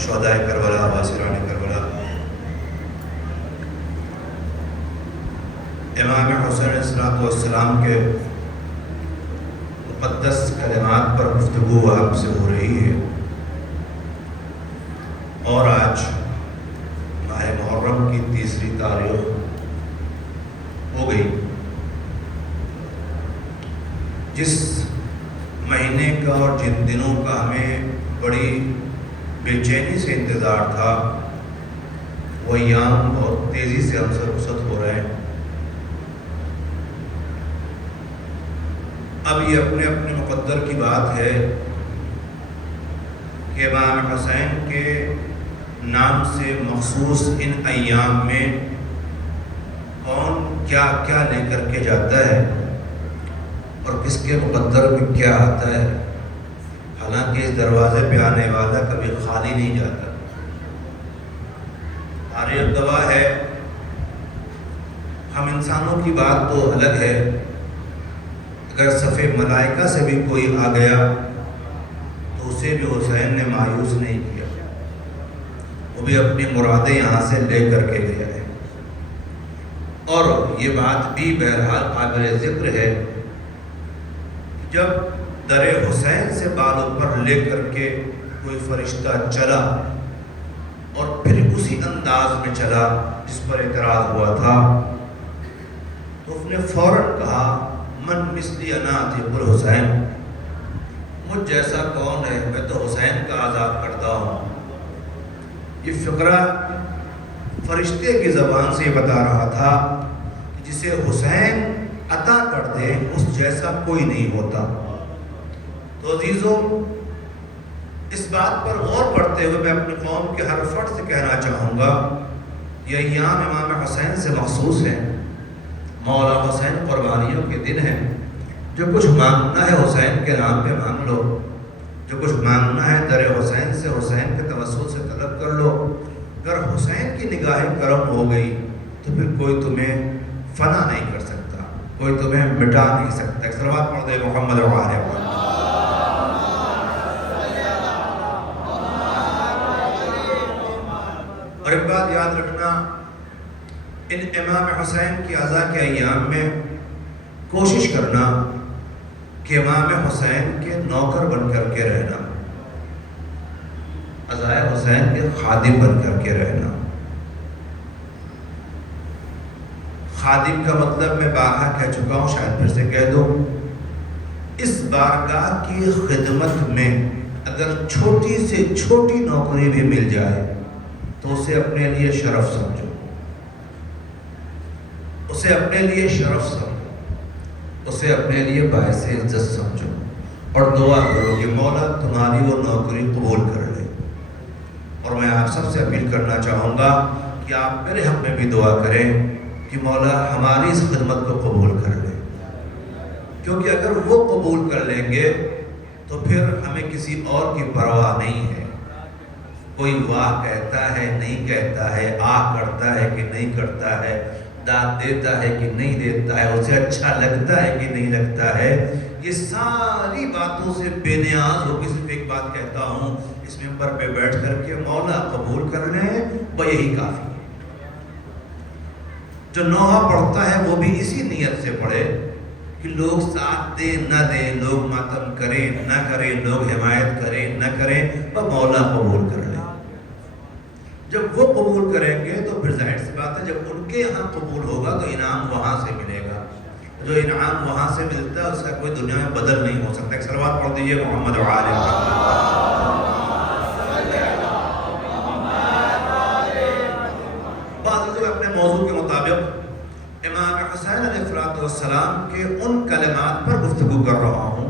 شہدائے کربلا واسران کربلا امام حسین علیہ السلام کے مقدس کلمات پر گفتگو آپ سے ہو رہی ہے، اور آج ماہ محرم کی تیسری تاریخ ہو گئی، جس مہینے کا اور جن دنوں کا ہمیں بڑی بے چینی سے انتظار تھا، وہ ایام بہت تیزی سے ہم سے رخصت ہو رہے ہیں۔ اب یہ اپنے اپنے مقدر کی بات ہے کہ امام حسین کے نام سے مخصوص ان ایام میں کون کیا کیا لے کر کے جاتا ہے اور کس کے مقدر میں کیا آتا ہے۔ حالانکہ اس دروازے پہ آنے والا کبھی خالی نہیں جاتا۔ تاریخ گواہ ہے، ہم انسانوں کی بات تو الگ ہے، اگر صف ملائکہ سے بھی کوئی آ گیا تو اسے بھی حسین نے مایوس نہیں کیا، وہ بھی اپنی مرادیں یہاں سے لے کر کے گیا ہے۔ اور یہ بات بھی بہرحال قابل ذکر ہے، جب در حسین سے بالوں پر لے کر کے کوئی فرشتہ چلا اور پھر اسی انداز میں چلا جس پر اعتراض ہوا تھا، تو اس نے فوراً کہا من مثلی انا عتیق الحسین، مجھ جیسا کون ہے، میں تو حسین کا آزاد کردہ ہوں۔ یہ فقرہ فرشتے کی زبان سے بتا رہا تھا کہ جسے حسین عطا کر دے اس جیسا کوئی نہیں ہوتا۔ تو عزیزوں، اس بات پر غور کرتے ہوئے میں اپنی قوم کے ہر فرد سے کہنا چاہوں گا، یہ ایام امام حسین سے مخصوص ہیں، مولا حسین قربانیوں کے دن ہیں۔ جو کچھ مانگنا ہے حسین کے نام پہ مانگ لو، جو کچھ مانگنا ہے در حسین سے، حسین کے توسل سے طلب کر لو۔ اگر حسین کی نگاہ کرم ہو گئی تو پھر کوئی تمہیں فنا نہیں کر سکتا، کوئی تمہیں مٹا نہیں سکتا۔ ایک صلوات پڑھ دے محمد و آل محمد۔ اور ایک بات یاد رکھنا، ان امام حسین کی عزا کے ایام میں کوشش کرنا کہ امام حسین کے نوکر بن کر کے رہنا، عزائے حسین کے خادم بن کر کے رہنا۔ خادم کا مطلب میں بارہا کہہ چکا ہوں، شاید پھر سے کہہ دوں، اس بارگاہ کی خدمت میں اگر چھوٹی سے چھوٹی نوکری بھی مل جائے تو اسے اپنے لیے شرف سمجھو، اسے اپنے لیے شرف سمجھو، اسے اپنے لیے باعث عزت سمجھو، اور دعا کرو کہ مولا تمہاری وہ نوکری قبول کر لے۔ اور میں آپ سب سے اپیل کرنا چاہوں گا کہ آپ میرے حق میں بھی دعا کریں کہ مولا ہماری اس خدمت کو قبول کر لے، کیونکہ اگر وہ قبول کر لیں گے تو پھر ہمیں کسی اور کی پرواہ نہیں ہے۔ کوئی واہ کہتا ہے نہیں کہتا ہے، آہ کرتا ہے کہ نہیں کرتا ہے، داد دیتا ہے کہ نہیں دیتا ہے، اسے اچھا لگتا ہے کہ نہیں لگتا ہے، یہ ساری باتوں سے بے نیاز ہو کے صرف ایک بات کہتا ہوں، اس ممبر پہ بیٹھ کر کے مولا قبول کر لیں، وہ یہی کافی ہے۔ جو نوحہ پڑھتا ہے وہ بھی اسی نیت سے پڑھے کہ لوگ ساتھ دیں نہ دیں، لوگ ماتم کریں نہ کریں، لوگ حمایت کریں نہ کریں، وہ مولا قبول کر لیں۔ جب وہ قبول کریں گے تو پھر ظاہر سی بات ہے جب ان کے یہاں قبول ہوگا تو انعام وہاں سے ملے گا، جو انعام وہاں سے ملتا ہے اس کا کوئی دنیا میں بدل نہیں ہو سکتا۔ ایک صلوات پڑھ دیجیے محمد و آل محمد۔ اپنے موضوع کے مطابق امام حسین علیہ السلام کے ان کلمات پر گفتگو کر رہا ہوں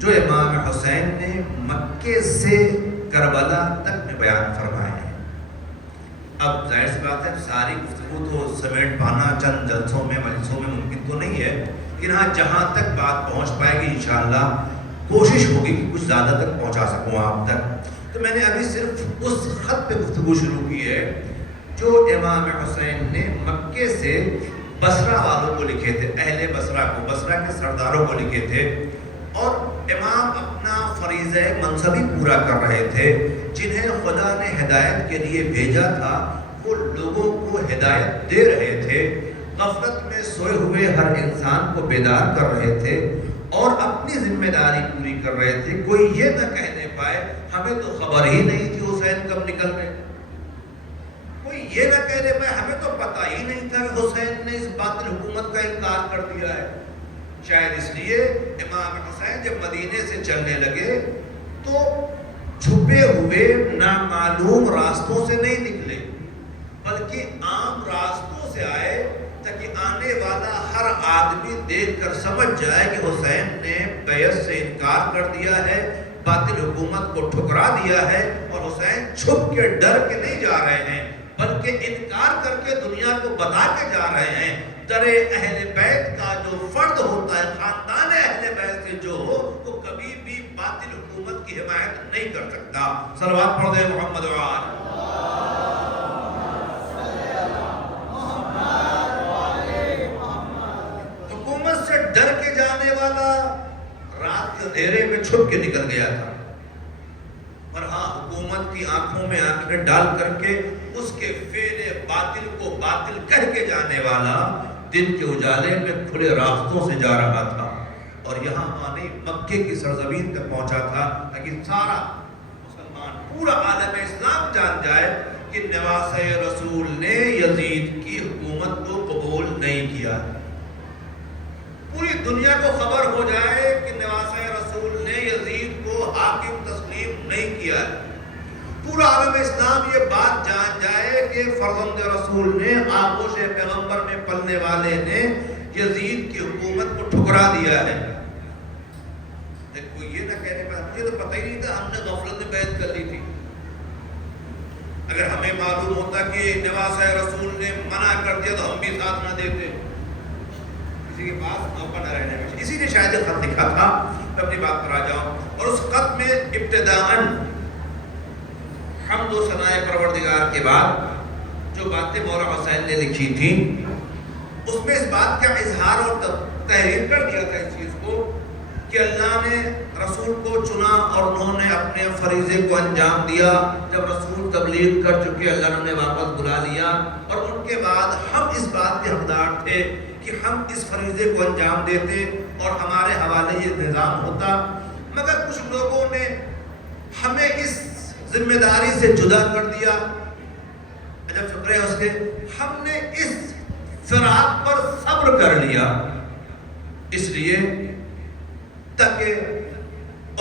جو امام حسین نے مکے سے کربلا تک میں بیان فرمائے ہیں۔ اب ظاہر سی بات ہے ساری گفتگو تو سمیٹ پانا چند جلسوں میں مجلسوں میں ممکن تو نہیں ہے، لیکن ہاں جہاں تک بات پہنچ پائے گی انشاءاللہ کوشش ہوگی کہ کچھ زیادہ تک پہنچا سکوں آپ تک۔ تو میں نے ابھی صرف اس خط پہ گفتگو شروع کی ہے جو امام حسین نے مکے سے بصرہ والوں کو لکھے تھے، اہل بصرہ کو، بصرہ کے سرداروں کو لکھے تھے، اور امام اپنا فریضہ منصبی پورا کر رہے تھے جنہیں خدا نے ہدایت کے لیے بھیجا تھا وہ لوگوں کو ہدایت دے رہے تھے، غفلت میں سوئے ہوئے ہر انسان کو بیدار کر رہے تھے اور اپنی ذمہ داری پوری کر رہے تھے۔ کوئی یہ نہ کہنے پائے ہمیں تو خبر ہی نہیں تھی حسین کب نکل گئے، کوئی یہ نہ کہنے پائے ہمیں تو پتہ ہی نہیں تھا کہ حسین نے اس باطل حکومت کا انکار کر دیا ہے۔ شاید اس لیے امام حسین جب مدینے سے چلنے لگے تو چھپے ہوئے نامعلوم راستوں سے نہیں نکلے بلکہ عام راستوں سے آئے تاکہ آنے والا ہر آدمی دیکھ کر سمجھ جائے کہ حسین نے بیعت سے انکار کر دیا ہے، باطل حکومت کو ٹھکرا دیا ہے، اور حسین چھپ کے ڈر کے نہیں جا رہے ہیں بلکہ انکار کر کے دنیا کو بتا کے جا رہے ہیں۔ در اہل بیت کا جو فرد ہوتا ہے، خاندان اہل بیت سے جو ہو، وہ کبھی بھی باطل حکومت کی حمایت نہیں کر سکتا۔ صلوات پڑھ دے محمد و آل۔ حکومت سے ڈر کے جانے والا رات کے اندھیرے میں چھپ کے نکل گیا تھا، پر ہاں حکومت کی آنکھوں میں آنکھیں ڈال کر کے اس کے فعل باطل کو باطل کہہ کے جانے والا دن کے اجالے میں کھلے راستوں سے جا رہا تھا اور یہاں آنے مکے کی سرزمین تک پہنچا تھا تاکہ سارا مسلمان، پورا عالم اسلام جان جائے کہ نواسہ رسول نے یزید کی حکومت کو قبول نہیں کیا۔ پوری دنیا کو خبر ہو جائے کہ نواسہ رسول نے یزید کو حاکم تسلیم نہیں کیا۔ پورا عالم اسلام یہ بات جان جائے کہ فرزند رسول نے، آغوش پیغمبر میں پلنے والے نے یزید کی حکومت کو ٹھکرا دیا ہے۔ کوئی یہ نہ کہنے پا مجھے تو پتہ ہی نہیں تھا، ہم نے غفلت میں بیعت کر لی تھی۔ اگر ہمیں معلوم ہوتا کہ نواسہ رسول نے منع کر دیا تو ہم بھی ساتھ نہ دیتے، کسی کے پاس موقع نہ رہنے میں۔ اسی نے شاید یہ خط لکھا تھا۔ میں اپنی بات پر آ جاؤں، اور اس خط میں ابتداءً حمد و ثنائے پروردگار کے بعد جو باتیں مولا حسین نے لکھی تھیں اس میں اس بات کا اظہار اور تحریر کر دیا تھا اس چیز کو کہ اللہ نے رسول کو چنا اور انہوں نے اپنے فریضے کو انجام دیا۔ جب رسول تبلیغ کر چکے اللہ نے انہیں واپس بلا لیا، اور ان کے بعد ہم اس بات کے حقدار تھے کہ ہم اس فریضے کو انجام دیتے اور ہمارے حوالے یہ نظام ہوتا، مگر کچھ لوگوں نے ہمیں اس ذمہ داری سے جدا کر دیا۔ عجب فکر ہے اس کے، ہم نے اس فراق پر صبر کر لیا اس لیے تاکہ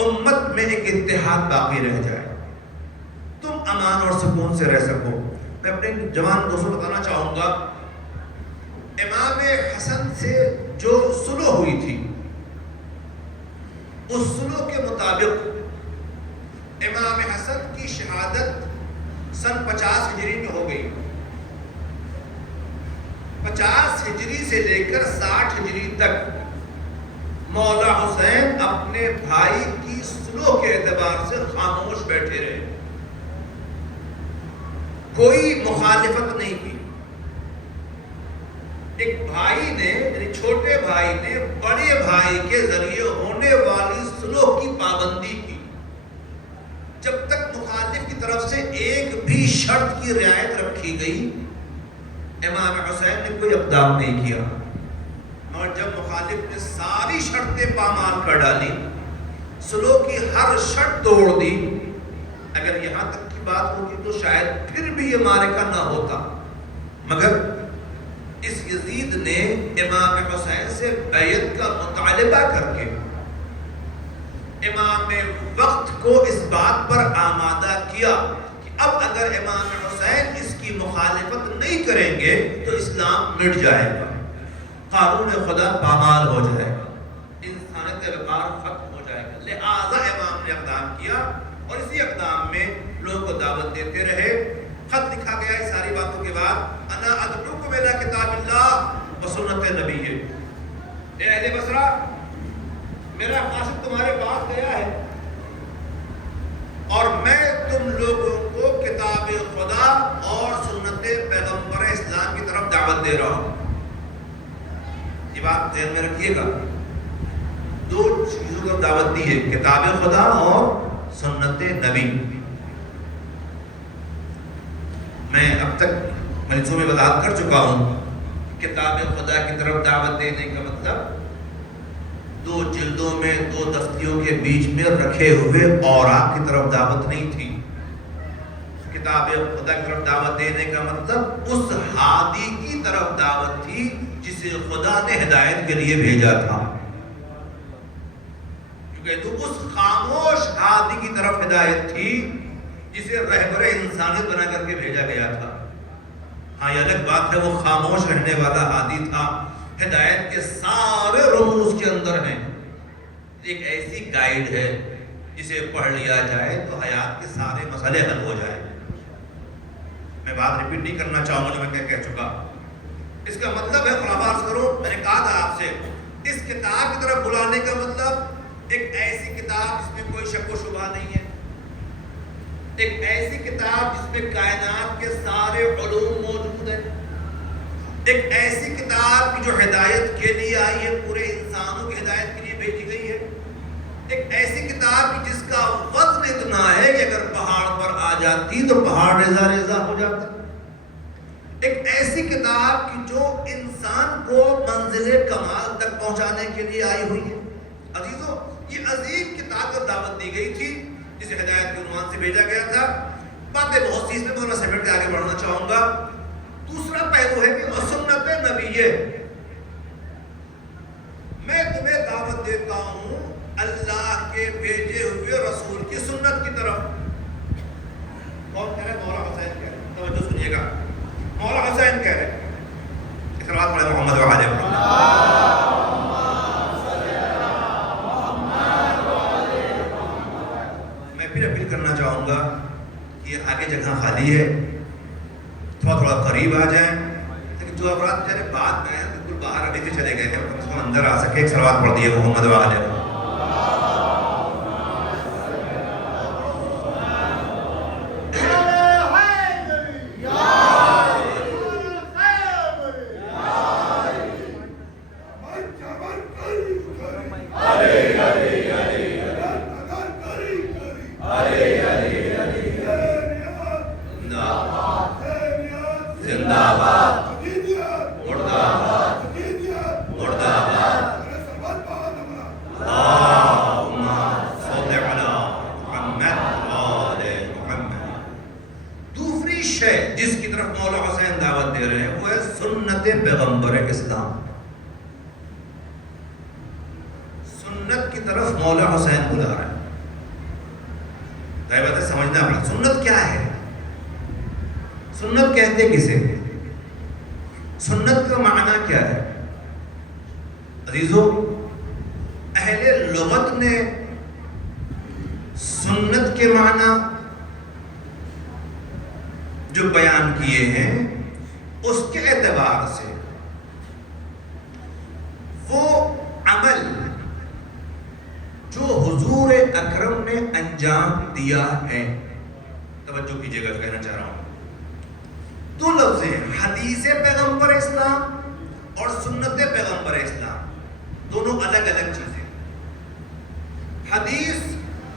امت میں ایک اتحاد باقی رہ جائے، تم امان اور سکون سے رہ سکو۔ میں اپنے جوان دوستوں کو بتانا چاہوں گا، امام حسن سے جو صلح ہوئی تھی اس صلح کے مطابق امام حسن کی شہادت سن 50 ہجری میں ہو گئی۔ 50 ہجری سے لے کر 60 ہجری تک مولا حسین اپنے بھائی کی صلح کے اعتبار سے خاموش بیٹھے رہے، کوئی مخالفت نہیں کی۔ ایک بھائی نے، یعنی چھوٹے بھائی نے بڑے بھائی کے ذریعے ہونے والی صلح کی پابندی کی، جب تک مخالف کی طرف سے ایک بھی شرط کی رعایت رکھی گئی امام حسین نے کوئی اقدام نہیں کیا، اور جب مخالف نے ساری شرطیں پامال کر ڈالی، صلح کی ہر شرط توڑ دی، اگر یہاں تک کی بات ہوتی تو شاید پھر بھی یہ معرکہ نہ ہوتا، مگر اس یزید نے امام حسین سے بیعت کا مطالبہ کر کے امام وقت کو اس بات پر آمادہ کیا کہ اب اگر امام حسین اس کی مخالفت نہیں کریں گے تو اسلام مٹ جائے گا، قانون خدا پامال ہو جائے گا، انسانیت وقار ختم ہو جائے گا۔ لہذا امام نے اقدام کیا اور اسی اقدام میں لوگوں کو دعوت دیتے رہے۔ خط لکھا گیا اس ساری باتوں کے بعد، انا ادعوکم الی کتاب اللہ و سنت نبی، اے اہل بصرہ میرا قاصد تمہارے پاس گیا ہے اور میں تم لوگوں کو کتاب خدا اور سنت پیغمبر اسلام کی طرف دعوت دے رہا ہوں۔ یہ بات ذہن میں رکھیے گا، دو چیزوں کو دعوت دی ہے، کتاب خدا اور سنت نبی۔ میں اب تک مجلسوں میں وضاحت کر چکا ہوں، کتاب خدا کی طرف دعوت دینے کا مطلب 2 جلدوں میں 2 دفتیوں کے بیچ میں رکھے ہوئے اوراق کی طرف دعوت نہیں تھی۔ کتاب خدا کی طرف دعوت دینے کا مطلب اس ہادی کی طرف دعوت تھی جسے خدا نے ہدایت کے لیے بھیجا تھا، کیونکہ تو اس خاموش ہادی کی طرف ہدایت تھی جسے رہبر انسانیت بنا کر کے بھیجا گیا تھا۔ ہاں یہ الگ بات ہے، وہ خاموش رہنے والا ہادی تھا، ہدایت کے سارے رموز کے اندر ہیں۔ ایک ایسی گائیڈ ہے جسے پڑھ لیا جائے تو حیات کے سارے مسئلے حل ہو جائیں۔ میں بات ریپیٹ نہیں کرنا چاہوں گا جو میں کہہ چکا۔ اس کا مطلب ہے، خلاصہ کرو، میں نے کہا تھا آپ سے، اس کتاب کی طرف بلانے کا مطلب ایک ایسی کتاب جس میں کوئی شک و شبہ نہیں ہے، ایک ایسی کتاب جس میں کائنات کے سارے علوم موجود ہیں، ایک ایسی کتاب کی جو ہدایت کے لیے آئی ہے، پورے انسانوں کی ہدایت کے لیے بھیجی گئی ہے، ایک ایسی کتاب کی جس کا وزن اتنا ہے کہ اگر پہاڑ پر آ جاتی تو پہاڑ ریزہ ریزہ ہو جاتا، ایک ایسی کتاب کی جو انسان کو منزل کمال تک پہنچانے کے لیے آئی ہوئی ہے۔ عزیزو، یہ عظیم کتاب کو دعوت دی گئی تھی جسے ہدایت کے عنوان سے بھیجا گیا تھا۔ باتیں بہت سی اس میں تھوڑا سمیٹ کے آگے بڑھنا چاہوں گا۔ دوسرا پہلو ہے کہ سنت نبی، میں تمہیں دعوت دیتا ہوں اللہ کے بھیجے ہوئے رسول کی سنت کی طرف۔ کون کہہ رہے ہیں؟ مولا حسین کہہ رہے ہیں، توجہ سنیے گا، مولا حسین کہہ رہے ہیں۔ صلوات پڑھیں محمد و آل محمد۔ میں پھر اپیل کرنا چاہوں گا کہ یہ آگے جگہ خالی ہے، تھوڑا قریب آ جائیں، لیکن جو افراد بیچارے بعد میں ہیں بالکل باہر ابھی سے چلے گئے ہیں، کم سے کم اندر آ سکے۔ ایک صلوات پڑھ دیے محمد و آل محمد۔ جس کی طرف مولا حسین دعوت دے رہے ہیں وہ ہے سنت پیغمبر اسلام۔ سنت کی طرف مولا حسین بلا رہے ہیں۔ بات ہے، سمجھنا پڑا سنت کیا ہے، سنت کہتے کسے، سنت کا معنی کیا ہے۔ عزیزو، اہل لغت نے سنت کے معنی جو بیان کیے ہیں اس کے اعتبار سے وہ عمل جو حضور اکرم نے انجام دیا ہے۔ توجہ کیجئے گا جو کہنا چاہ رہا ہوں، 2 لفظ ہیں، حدیث پیغمبر اسلام اور سنت پیغمبر اسلام، دونوں الگ الگ چیزیں۔ حدیث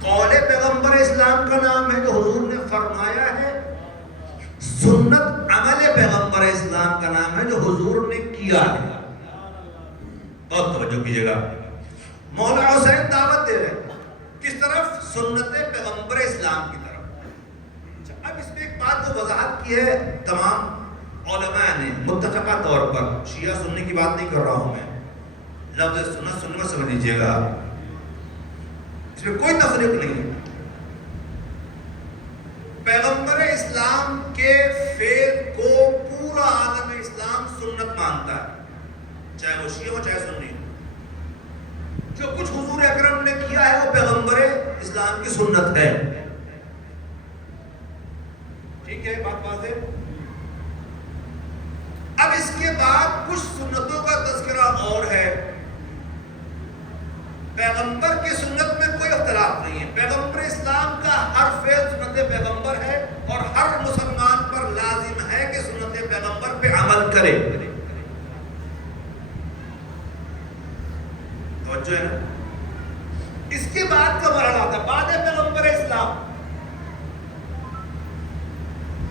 قول پیغمبر اسلام کا نام ہے جو حضور نے فرمایا ہے، سنت عمل پیغمبر اسلام کا نام ہے جو حضور نے کیا ہے۔ بہت توجہ کیجئے گا، مولا حسین دعوت دے رہے ہیں کس طرف؟ سنت پیغمبر اسلام کی طرف۔ اب اس میں ایک بات جو وضاحت کی ہے تمام علماء نے متفقہ طور پر، شیعہ سننے کی بات نہیں کر رہا ہوں میں، لفظ سنت سننے میں سمجھ لیجئے گا، اس میں کوئی تفریق نہیں ہے۔ پیغمبر اسلام کے فعل کو پورا عالم اسلام سنت مانتا ہے، چاہے وہ شیعہ ہو چاہے سنی ہو۔ جو کچھ حضور اکرم نے کیا ہے وہ پیغمبر اسلام کی سنت ہے۔ ٹھیک ہے، بات واضح۔ اب اس کے بعد کچھ سنتوں کا تذکرہ اور ہے۔ پیغمبر کی سنت میں کوئی اختلاف نہیں ہے، پیغمبر اسلام کا ہر فعل سنت پیغمبر ہے اور ہر مسلمان پر لازم ہے کہ سنت پیغمبر پہ عمل کرے۔ توجہ ہے نا؟ اس کے بعد کا مرحلہ آتا ہے بعد پیغمبر اسلام،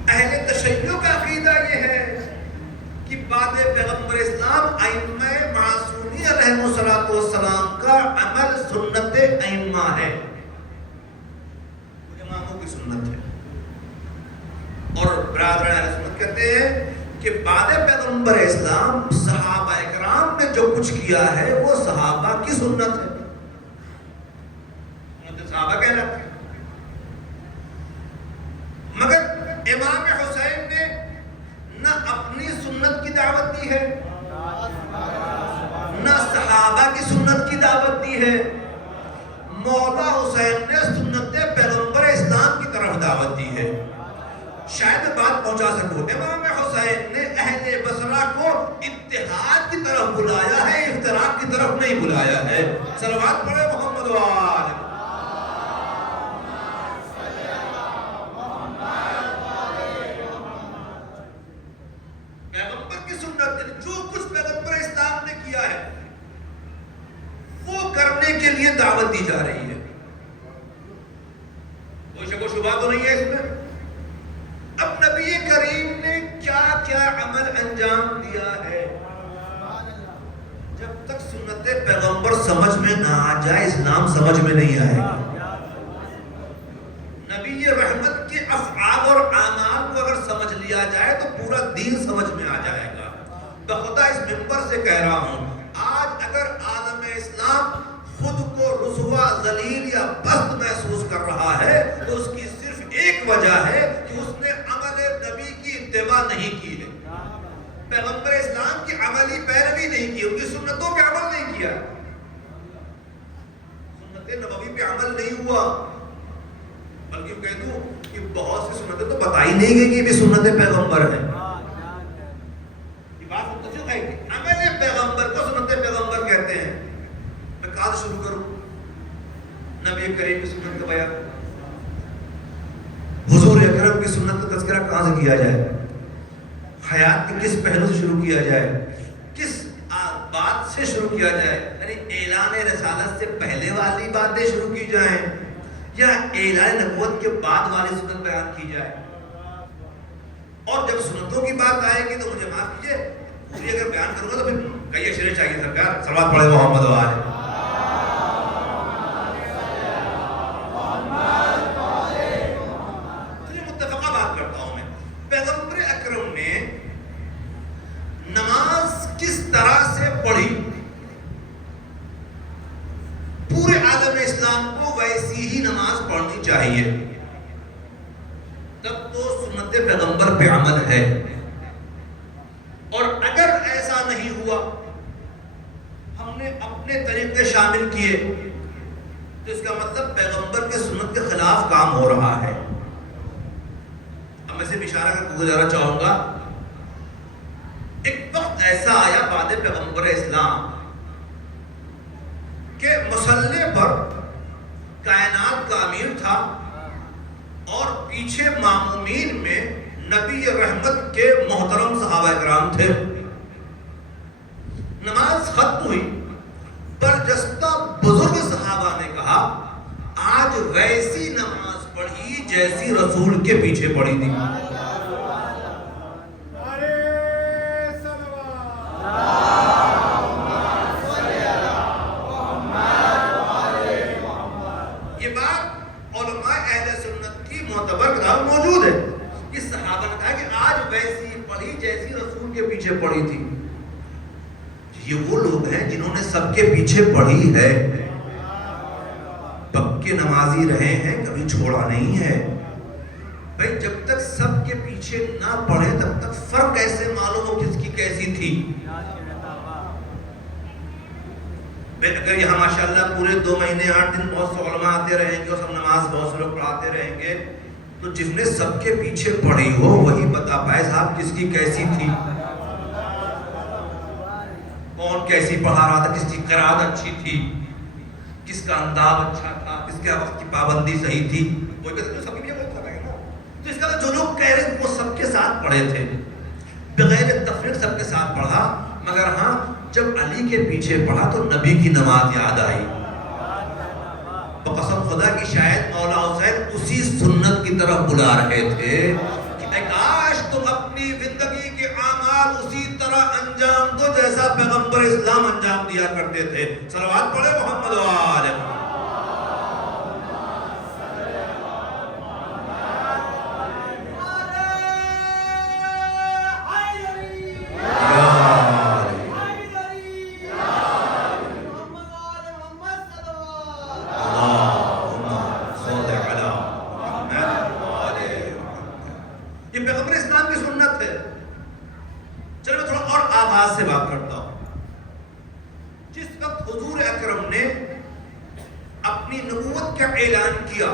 اہل تشیع کا عقیدہ یہ ہے کہ بعد پیغمبر اسلام ائمہ معصومین علیہم الصلوۃ والسلام کا عمل سنت ائمہ ہے، اماموں کی سنت ہے. اور برادران اہل سنت کہتے ہیں کہ بعد پیغمبر اسلام صحابہ اکرام نے جو کچھ کیا ہے وہ صحابہ کی سنت ہے، سنت صحابہ کہلاتی ہے. مگر امام حسین نے نہ اپنی سنت کی دعوت دی ہے، نہ صحابہ کی سنت کی دعوت دی ہے. مولا حسین نے سنت پیغمبر اسلام کی طرف دعوت دی ہے. شاید بات پہنچا سکوں، امام حسین نے اہل بصرہ کو اتحاد کی طرف بلایا ہے، افتراق کی طرف نہیں بلایا ہے. صلوات پڑھے محمد وآل. پیغمبر کی سنت جو کچھ پیغمبر اسلام نے کیا ہے وہ کرنے کے لیے دعوت دی جا رہی ہے. کوئی شک و شبہ تو نہیں ہے اس میں. اب نبی کریم نے کیا کیا عمل انجام دیا ہے، جب تک سنت پیغمبر سمجھ میں نہ آ جائے اسلام سمجھ میں نہیں آئے گا. نبی رحمت کے افعال اور اعمال کو اگر سمجھ لیا جائے تو پورا دین سمجھ میں آ جائے گا. بخدا اس منبر سے کہہ رہا ہوں، آج اگر عالم اسلام خود کو رسوا ذلیل یا پست محسوس کر رہا ہے تو اس کی صرف ایک وجہ ہے کہ اس نے عمل نبی کی اتباع نہیں کی ہے، پیغمبر اسلام کی عملی پیروی نہیں کی، ان کی سنتوں پہ عمل نہیں کیا، سنت نبوی پہ عمل نہیں ہوا. بلکہ میں کہہ دوں کہ بہت سی سنتیں تو بتائی نہیں گئی کہ یہ بھی سنت پیغمبر ہے. یہ بات متفق ہے کہ عمل پیغمبر کو سنت پیغمبر کہتے ہیں. میں کہاں سے شروع کروں؟ نبی کریم کی سنت کا بیان، حضور اکرم کی سنت کا تذکرہ کہاں سے کیا جائے، حیات کے کس پہلو سے شروع کیا جائے، کس بات سے شروع کیا جائے. یعنی اعلان رسالت سے پہلے والی باتیں شروع کی جائیں یا اعلان نبوت کے بعد والی سنت بیان کی جائے. اور جب سنتوں کی بات آئے گی تو مجھے معاف کیجیے، پوری اگر بیان کروں گا تو پھر کئی اشارے چاہیے. سرکار صلوات پڑھے محمد وآل. متفقہ بات کرتا ہوں میں، پیغمبر اکرم نے نماز کس طرح سے پڑھی، پورے عالم اسلام کو ویسی ہی نماز پڑھنی چاہیے. تب تو سنت پیغمبر پہ عمل ہے. اور اگر ایسا نہیں ہوا، ہم نے اپنے طریقے شامل کیے، تو اس کا مطلب پیغمبر کے سنت کے خلاف کام ہو رہا ہے. اب میں سے اشارہ کر گزارنا چاہوں گا، ایک وقت ایسا آیا بعد پیغمبر اسلام کہ مصلی پر کائنات کا امیر تھا اور پیچھے مامومین میں نبی رحمت کے محترم صحابہ اکرام تھے. نماز ختم ہوئی، برجستہ بزرگ صحابہ نے کہا آج ویسی نماز پڑھی جیسی رسول کے پیچھے پڑھی تھی. یہ بات علماء اہل سنت کی معتبر کتاب موجود ہے. اس صحابہ نے کہا کہ آج ویسی پڑھی جیسی رسول کے پیچھے پڑھی تھی. یہ وہ لوگ ہیں جنہوں نے سب کے پیچھے پڑھی ہے، پکے نمازی رہے ہیں، کبھی چھوڑا نہیں ہے. بھائی جب تک سب کے پیچھے نہ پڑھے تب تک فرق کیسے معلوم ہو کس کی کیسی تھی. اگر یہاں ماشاءاللہ پورے 2 مہینے 8 دن بہت سے علماء آتے رہیں گے اور سب نماز بہت سے لوگ پڑھاتے رہیں گے تو جس نے سب کے پیچھے پڑھی ہو وہی بتا پائے صاحب کس کی کیسی تھی، کون کیسی پڑھا رہا تھا، کس کی قرات اچھی تھی، کس کا انداز اچھا تھا، کس کے وقت کی پابندی صحیح تھی. کوئی کہتے ہیں سب کے پیچھے پڑھا ہے نا. تو اس کا جو لوگ کہہ رہے وہ سب کے ساتھ پڑھے تھے، بغیر تفریق سب کے ساتھ پڑھا. مگر ہاں جب علی کے پیچھے پڑھا تو نبی کی نماز یاد آئی. قسم خدا کی شاید مولا حسین اسی سنت کی طرف بلا رہے تھے کہ کاش تو دیا کرتے تھے. صلوات پڑھے محمد و آل محمد. یہ پیغمبر اسلام کی سنت ہے. چلو میں تھوڑا اور آغاز سے بات کرتا ہوں. جس وقت حضور اکرم نے اپنی نبوت کا اعلان کیا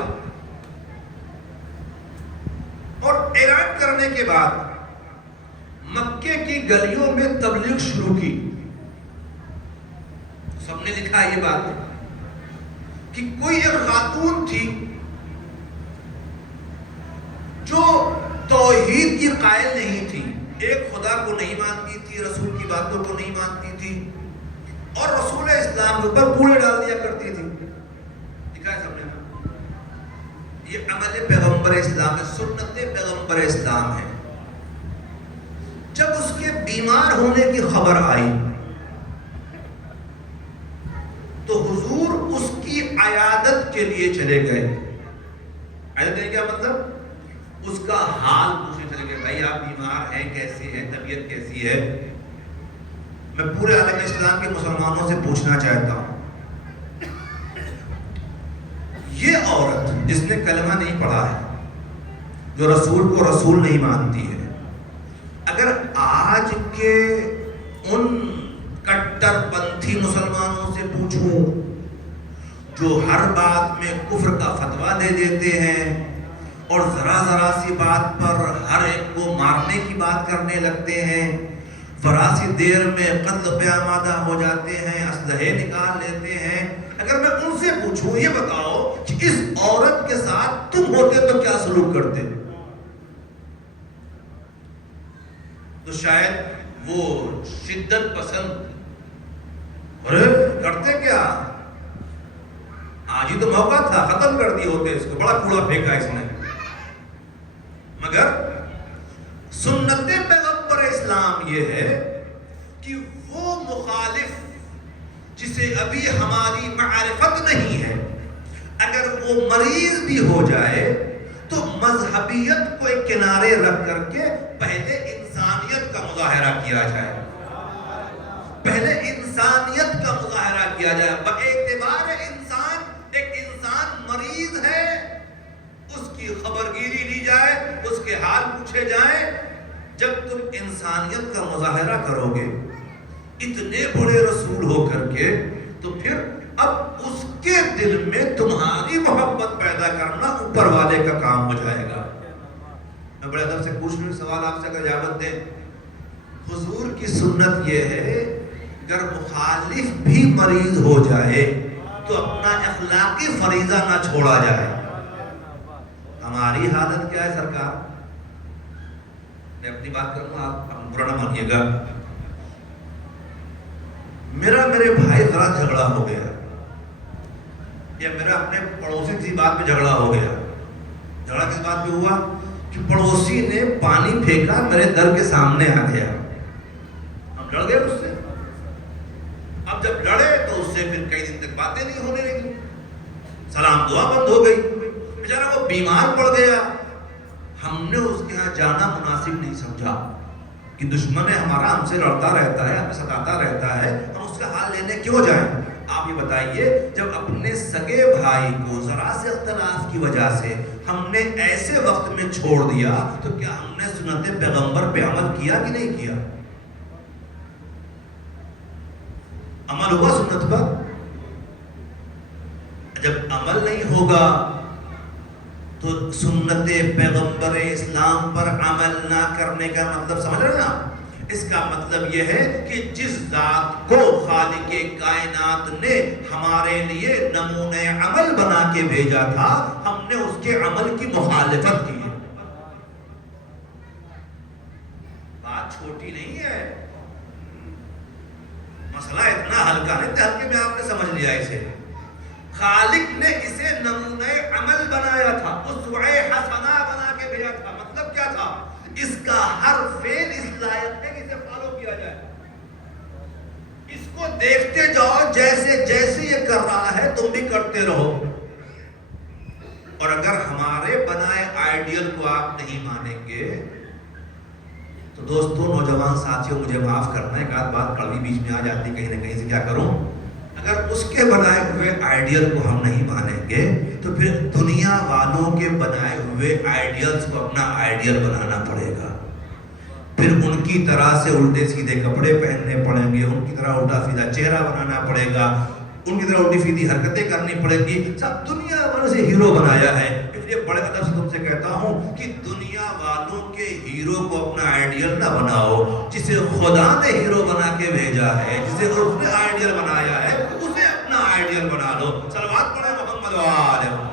اور اعلان کرنے کے بعد مکے کی گلیوں میں تبلیغ شروع کی. سب نے لکھا یہ بات کہ کوئی ایک خاتون تھی جو توحید کی قائل نہیں تھی, ایک خدا کو نہیں مانتی تھی, رسول کی باتوں کو نہیں مانتی تھی اور رسول اسلام کے اوپر کوڑے ڈال دیا کرتی تھی. لکھا ہے سب نے. یہ عمل پیغمبر اسلام ہے, سنت پیغمبر اسلام ہے. جب اس کے بیمار ہونے کی خبر آئی تو حضور اس کی عیادت کے لیے چلے گئے. عیادت ہے کیا مطلب؟ اس کا حال پوچھنے چلے گئے, بھائی آپ بیمار ہیں, کیسے ہیں, طبیعت کیسی ہے. میں پورے عالم اسلام کے مسلمانوں سے پوچھنا چاہتا ہوں, یہ عورت جس نے کلمہ نہیں پڑھا ہے, جو رسول کو رسول نہیں مانتی ہے, اگر آج کے ان کٹر پنتھی مسلمانوں سے پوچھوں جو ہر بات میں کفر کا فتویٰ دے دیتے ہیں اور ذرا ذرا سی بات پر ہر ایک کو مارنے کی بات کرنے لگتے ہیں, ذرا سی دیر میں قتل پہ آمادہ ہو جاتے ہیں, اسلحے نکال لیتے ہیں, اگر میں ان سے پوچھوں یہ بتاؤ کہ اس عورت کے ساتھ تم ہوتے تو کیا سلوک کرتے, تو شاید وہ شدت پسند کرتے کیا, آج ہی تو موقع تھا, ختم کر دی ہوتے, اس کو بڑا کوڑا پھینکا اس نے. مگر سنت پیغمبر اسلام یہ ہے کہ وہ مخالف جسے ابھی ہماری معرفت نہیں ہے, اگر وہ مریض بھی ہو جائے تو مذہبیت کو ایک کنارے رکھ کر کے پہلے انسانیت کا مظاہرہ کیا جائے, پہلے انسانیت کا مظاہرہ کیا جائے. باعتبار انسان, ایک انسان مریض ہے, اس کی خبرگیری لی جائے, اس کے حال پوچھے جائیں. جب تم انسانیت کا مظاہرہ کرو گے اتنے بڑے رسول ہو کر کے, تو پھر اب اس کے دل میں تمہاری محبت پیدا کرنا اوپر والے کا کام ہو جائے گا. میں بڑے ادب سے پوچھ لوں سوال آپ سے, اگر اجابت دیں. حضور کی سنت یہ ہے اگر مخالف بھی مریض ہو جائے تو اپنا اخلاقی فریضہ نہ چھوڑا جائے. ہماری حالت کیا ہے سرکار؟ میں اپنی بات کروں, آپ برا نہ مانیے گا. میرے بھائی ذرا جھگڑا ہو گیا, یا میرا اپنے پڑوسی کی بات پہ جھگڑا ہو گیا. جھگڑا کس بات پہ ہوا کہ پڑوسی نے پانی پھینکا میرے در کے سامنے آ گیا, ہم لڑ گئے اس سے. اب جب لڑے تو اس سے پھر کئی دن تک باتیں نہیں ہونے لگی, سلام دعا بند ہو گئی. بیچارہ وہ بیمار پڑ گیا. ہم نے اس کے ہاں جانا مناسب نہیں سمجھا کہ دشمن ہمارا ہم سے لڑتا رہتا ہے, ہمیں ستاتا رہتا ہے, ہم اس کا حال لینے کیوں جائیں. آپ یہ بتائیے, جب اپنے سگے بھائی کو ذرا سے اختلاف کی وجہ سے ہم نے ایسے وقت میں چھوڑ دیا تو کیا ہم نے سنت پیغمبر پہ عمل کیا کہ نہیں کیا؟ عمل ہوا سنت پر؟ جب عمل نہیں ہوگا تو سنت پیغمبر اسلام پر عمل نہ کرنے کا مطلب سمجھ رہے نا؟ اس کا مطلب یہ ہے کہ جس ذات کو خالق کائنات نے ہمارے لیے نمونہ عمل بنا کے بھیجا تھا, ہم نے اس کے عمل کی مخالفت کی ہے. بات چھوٹی نہیں ہے, مسئلہ اتنا ہلکا نہیں, ہلکے میں آپ نے سمجھ لیا اسے. خالق نے اسے نمونہ عمل بنایا تھا, اسوہ حسنہ بنا کے بھیجا تھا. مطلب کیا تھا؟ اس کا ہر فعل اس لائق ہے کہ اسے فالو کیا جائے, اس کو دیکھتے جاؤ جیسے جیسے یہ کر رہا ہے تم بھی کرتے رہو. اور اگر ہمارے بنائے آئیڈیل کو آپ نہیں مانیں گے تو دوستوں نوجوان ساتھیوں مجھے معاف کرنا ہے، ایک آدھ بات کڑوی بیچ میں آ جاتی کہیں نہ کہیں سے، کیا کروں؟ اگر اس کے بنائے ہوئے آئیڈیل کو ہم نہیں مانیں گے تو پھر دنیا والوں کے بنائے ہوئے آئیڈیلز کو اپنا آئیڈیل بنانا پڑے گا. پھر ان کی طرح سے الٹے سیدھے کپڑے پہننے پڑیں گے، ان کی طرح الٹا سیدھا چہرہ بنانا پڑے گا، ان کی طرح الٹی سیدھی حرکتیں کرنی پڑے گی. سب دنیا والوں سے ہیرو بنایا ہے. اس لیے بڑے ادب سے تم سے کہتا ہوں کہ دنیا والوں کے ہیرو کو اپنا آئیڈیل نہ بناؤ. جسے خدا نے ہیرو بنا کے بھیجا ہے، جسے اس نے آئیڈیل بنایا ہے، اسے اپنا آئیڈیل بنا لو. صلوات پڑھیں محمد و آل محمد.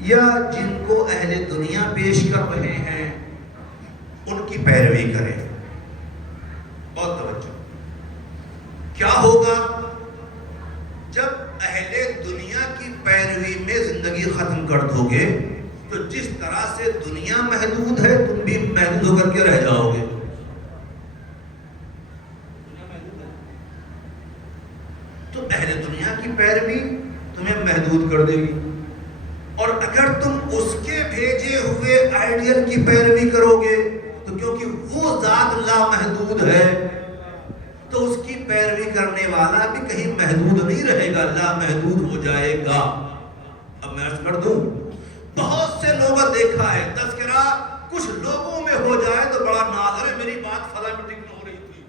یا جن کو اہل دنیا پیش کر رہے ہیں ان کی پیروی کریں. بہت توجہ. کیا ہوگا جب اہل دنیا کی پیروی میں زندگی ختم کر دو گے تو جس طرح سے دنیا محدود ہے تم بھی محدود ہو کر کے رہ جاؤ گے. تو اہل دنیا کی پیروی تمہیں محدود کر دے گی، اور اگر تم اس کے بھیجے ہوئے آئیڈیل کی پیروی کرو گے تو کیونکہ وہ ذات لامحدود ہے تو اس کی پیروی کرنے والا بھی کہیں محدود نہیں رہے گا، لامحدود ہو جائے گا. اب میں عرض کر دوں، بہت سے لوگوں دیکھا ہے تذکرہ کچھ لوگوں میں ہو جائے تو بڑا ناز ہے، میری بات فلاں میٹنگ میں ہو رہی تھی.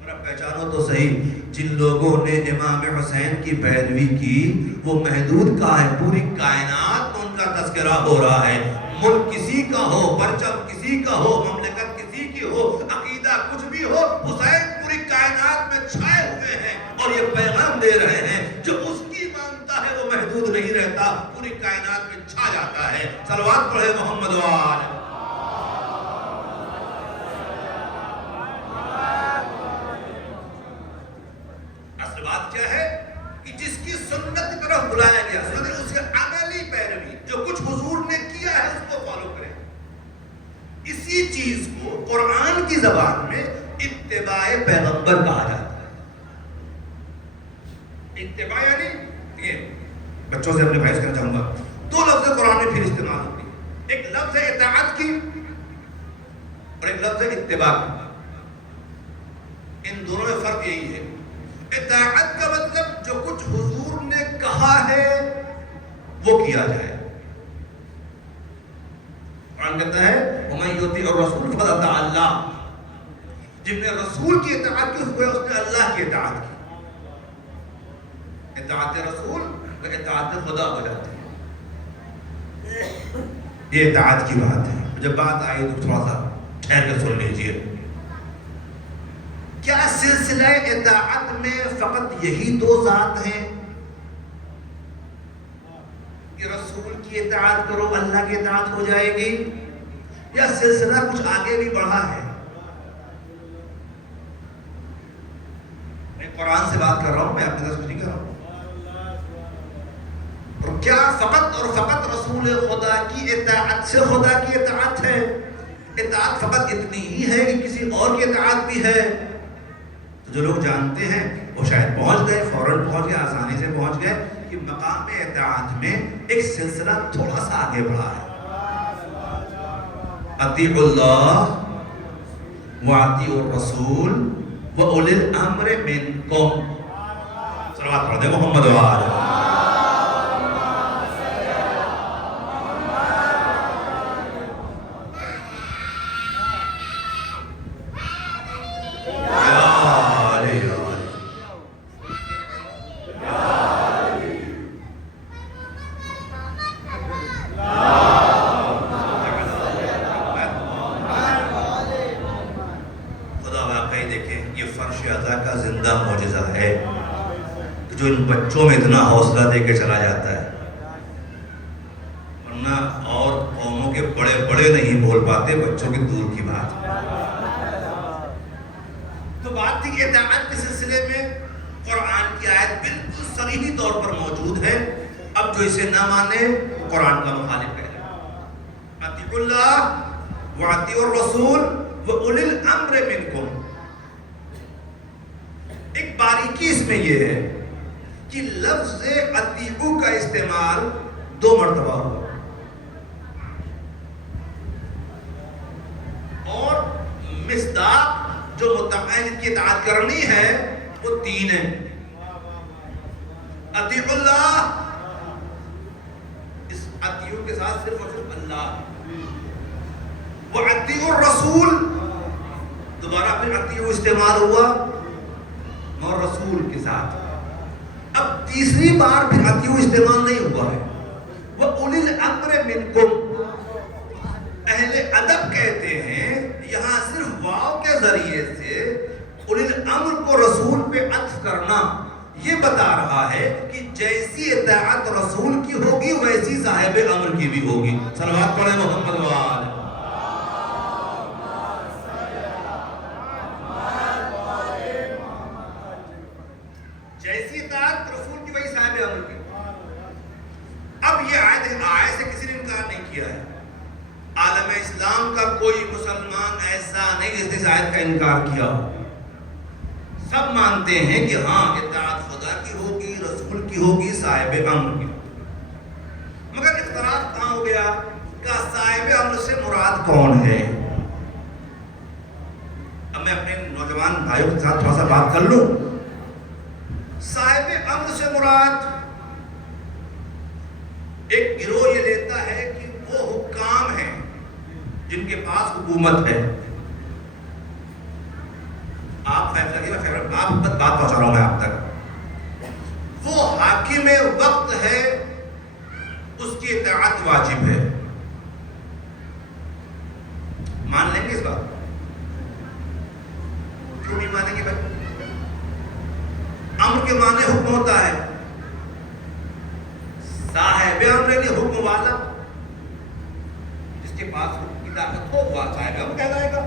اور اب پہچانو تو صحیح، جن لوگوں نے امام حسین کی پیروی کی وہ محدود کہاں ہے؟ پوری کائنات میں ان کا تذکرہ ہو رہا ہے. ملک کسی کا ہو، پرچم کسی کا ہو، مملکت کسی کی ہو، عقیدہ کچھ بھی ہو، حسین پوری کائنات میں چھائے ہوئے ہیں اور یہ پیغام دے رہے ہیں جو اس کی مانتا ہے وہ محدود نہیں رہتا، پوری کائنات میں چھا جاتا ہے. صلوات پڑھے محمد و آل. اصل بات کیا ہے کہ جس کی سنت کی طرف بلایا گیا، اس کے عملی پیروی، جو کچھ حضور نے کیا ہے اس کو فالو کریں. اسی چیز کو قرآن کی زبان میں اتباع پیغمبر کہا جاتا ہے. اتباع یعنی یہ بچوں سے اپنے بھائی سے کہنا چاہوں گا، دو لفظ قرآن میں پھر استعمال ہوتی ہے، ایک لفظ ہے اطاعت کی اور ایک لفظ ہے اتباع کی. ان دونوں میں فرق یہی ہے، اطاعت کا مطلب جو کچھ حضور نے کہا ہے وہ کیا جائے. قرآن کہتا ہے وَمَن يُطِعِ الرَّسُولَ فَقَدْ أَطَاعَ اللَّهَ، جس نے رسول کی اطاعت کی اس نے اللہ کی اطاعت کی. اطاعت رسول و اطاعت خدا ہو جاتی ہے. یہ اطاعت کی بات ہے. جب بات آئی تو تھوڑا سا ٹھہر کر سن لیجیے. کیا سلسلہ اطاعت میں فقط یہی دو ذات ہیں کہ رسول کی اطاعت کرو اللہ کی اطاعت ہو جائے گی، یا سلسلہ کچھ آگے بھی بڑھا ہے؟ میں قرآن سے بات کر رہا ہوں، میں اپنے دس نہیں کر رہا ہوں. اور کیا فقط اور فقط رسول خدا کی اطاعت سے خدا کی اطاعت ہے؟ اطاعت فقط اتنی ہی ہے کہ کسی اور کی اطاعت بھی ہے؟ جو لوگ جانتے ہیں وہ شاید پہنچ گئے، فوراً پہنچ گئے، آسانی سے پہنچ گئے کہ مقام اطاعت میں ایک سلسلہ تھوڑا سا آگے بڑھا ہے. اطیعوا اللہ واطیعوا الرسول واولی الامر منکم. صلوات پڑھ دے محمد و آل. جو ان بچوں میں اتنا حوصلہ دے کے چلا جاتا ہے، ورنہ اور قوموں کے بڑے بڑے نہیں بول پاتے، بچوں کی دور کی بات۔ تو بات تھی کہ اطاعت کے سلسلے میں قرآن کی آیت بالکل صریحی طور پر موجود ہے۔ اب جو اسے نہ مانے وہ قرآن کا مخالف ہے۔ اطیعوا اللہ واطیعوا الرسول واولی الامر منکم۔ ایک باریکی اس میں یہ ہے کہ لفظ اطیعوا کا استعمال 2 مرتبہ ہوا، اور مصداق جو متعین کی اطاعت کرنی ہے وہ 3 ہیں۔ اطیعوا اللہ، اس اطیعوا کے ساتھ صرف اور صرف اللہ، واطیعوا الرسول، دوبارہ پھر اطیعوا استعمال ہوا اور رسول کے ساتھ۔ اب تیسری بار پھر اطیعوا استعمال نہیں ہوا ہے۔ وَأُولِي الْأَمْرِ مِنْكُمْ، اہل ادب کہتے ہیں یہاں صرف واو کے ذریعے سے اولی الامر کو رسول پہ عطف کرنا یہ بتا رہا ہے کہ جیسی اطاعت رسول کی ہوگی ویسی صاحب امر کی بھی ہوگی۔ صلوات پڑھیں محمد وآلہ۔ جیسی اطاعت رسول کی وہی صاحب امر کی۔ اب یہ آیت سے کسی نے انکار نہیں کیا ہے۔ عالم اسلام کا کوئی مسلمان ایسا نہیں جس نے اس آیت کا انکار کیا ہو۔ سب مانتے ہیں کہ ہاں اطاعت خدا کی ہوگی، رسول کی ہوگی، صاحب امر کی۔ مگر اختلاف کہاں ہو گیا کہ صاحب امر سے مراد کون ہے؟ اب میں اپنے نوجوان بھائیوں کے ساتھ تھوڑا سا بات کر لوں۔ صاحب امر سے مراد ایک گروہ یہ لیتا ہے کہ وہ حکام ہیں جن کے پاس حکومت ہے۔ آپ بات پہنچا رہا ہوں میں آپ تک۔ وہ حاکم وقت ہے، اس کی اطاعت واجب ہے۔ مان لیں گے اس بات؟ کیوں نہیں مانیں گے بھائی؟ امر کے معنی حکم ہوتا ہے، صاحب امر یعنی حکم والا، جس کے پاس حکم کی طاقت ہو وہ صاحب امر کہلائے گا۔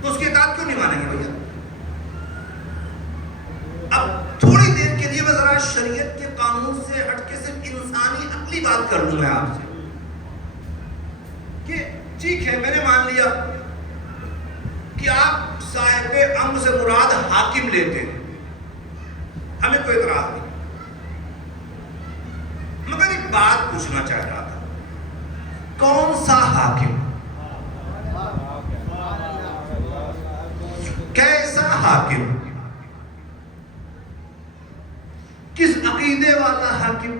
تو اس کی اطاعت کیوں نہیں مانیں گے بھیا؟ اب تھوڑی دیر کے لیے میں ذرا شریعت کے قانون سے ہٹ کے صرف انسانی عقلی بات کر لوں میں آپ سے کہ ٹھیک ہے، میں نے مان لیا کہ آپ صاحب امر سے مراد حاکم لیتے ہیں، ہمیں کوئی اعتراض نہیں، مگر ایک بات پوچھنا چاہ رہا تھا، کون سا حاکم؟ کیسا حاکم؟ کس عقیدے والا حاکم؟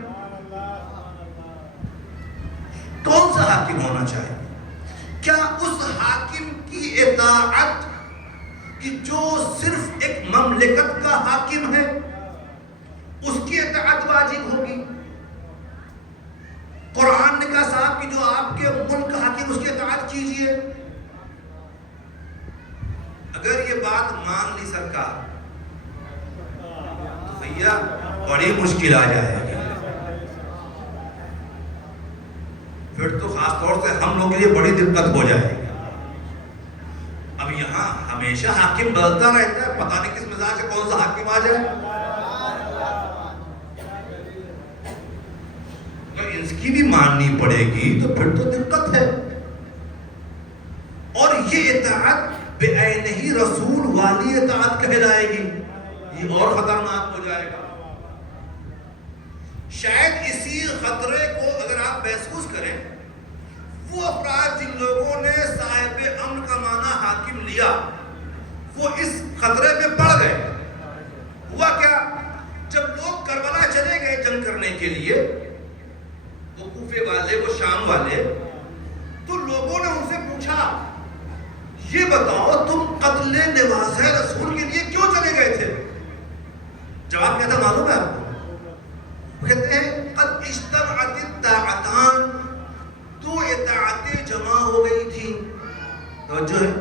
کون سا حاکم ہونا چاہیے؟ کیا اس حاکم کی اطاعت کہ جو صرف ایک مملکت کا حاکم ہے اس کی اطاعت واجب ہوگی؟ قرآن نے کہا صاحب کہ جو آپ کے ملک حاکم اس کی اطاعت کیجئے۔ اگر یہ بات مان لی سرکار تو بھیا بڑی مشکل آ جائے گی، پھر تو خاص طور سے ہم لوگ کے لیے بڑی دقت ہو جائے گی۔ اب یہاں ہمیشہ حاکم بدلتا رہتا ہے، پتہ نہیں کس مزاج سے کون سا حاکم آ جائے، اگر اس کی بھی ماننی پڑے گی تو پھر تو دقت ہے۔ اور یہ اطاعت بے عین ہی رسول والی اطاعت کہلائے گی، یہ اور خطرناک ہو جائے گا۔ شاید اسی خطرے کو اگر آپ محسوس کریں، وہ افراد جن لوگوں نے صاحب امر کا معنی حاکم لیا وہ اس خطرے میں پڑ گئے۔ ہوا کیا؟ جب لوگ کربلا چلے گئے جنگ کرنے کے لیے، وہ کوفے والے، وہ شام والے، تو لوگوں نے ان سے پوچھا یہ بتاؤ تم قتل نواز رسول کے لیے کیوں چلے گئے تھے؟ جواب کیا تھا معلوم ہے آپ کو؟ کہتے ہیں قد اجتمعت الطاعتان، دو اطاعتیں جمع ہو گئی تھی۔ توجہ ہے،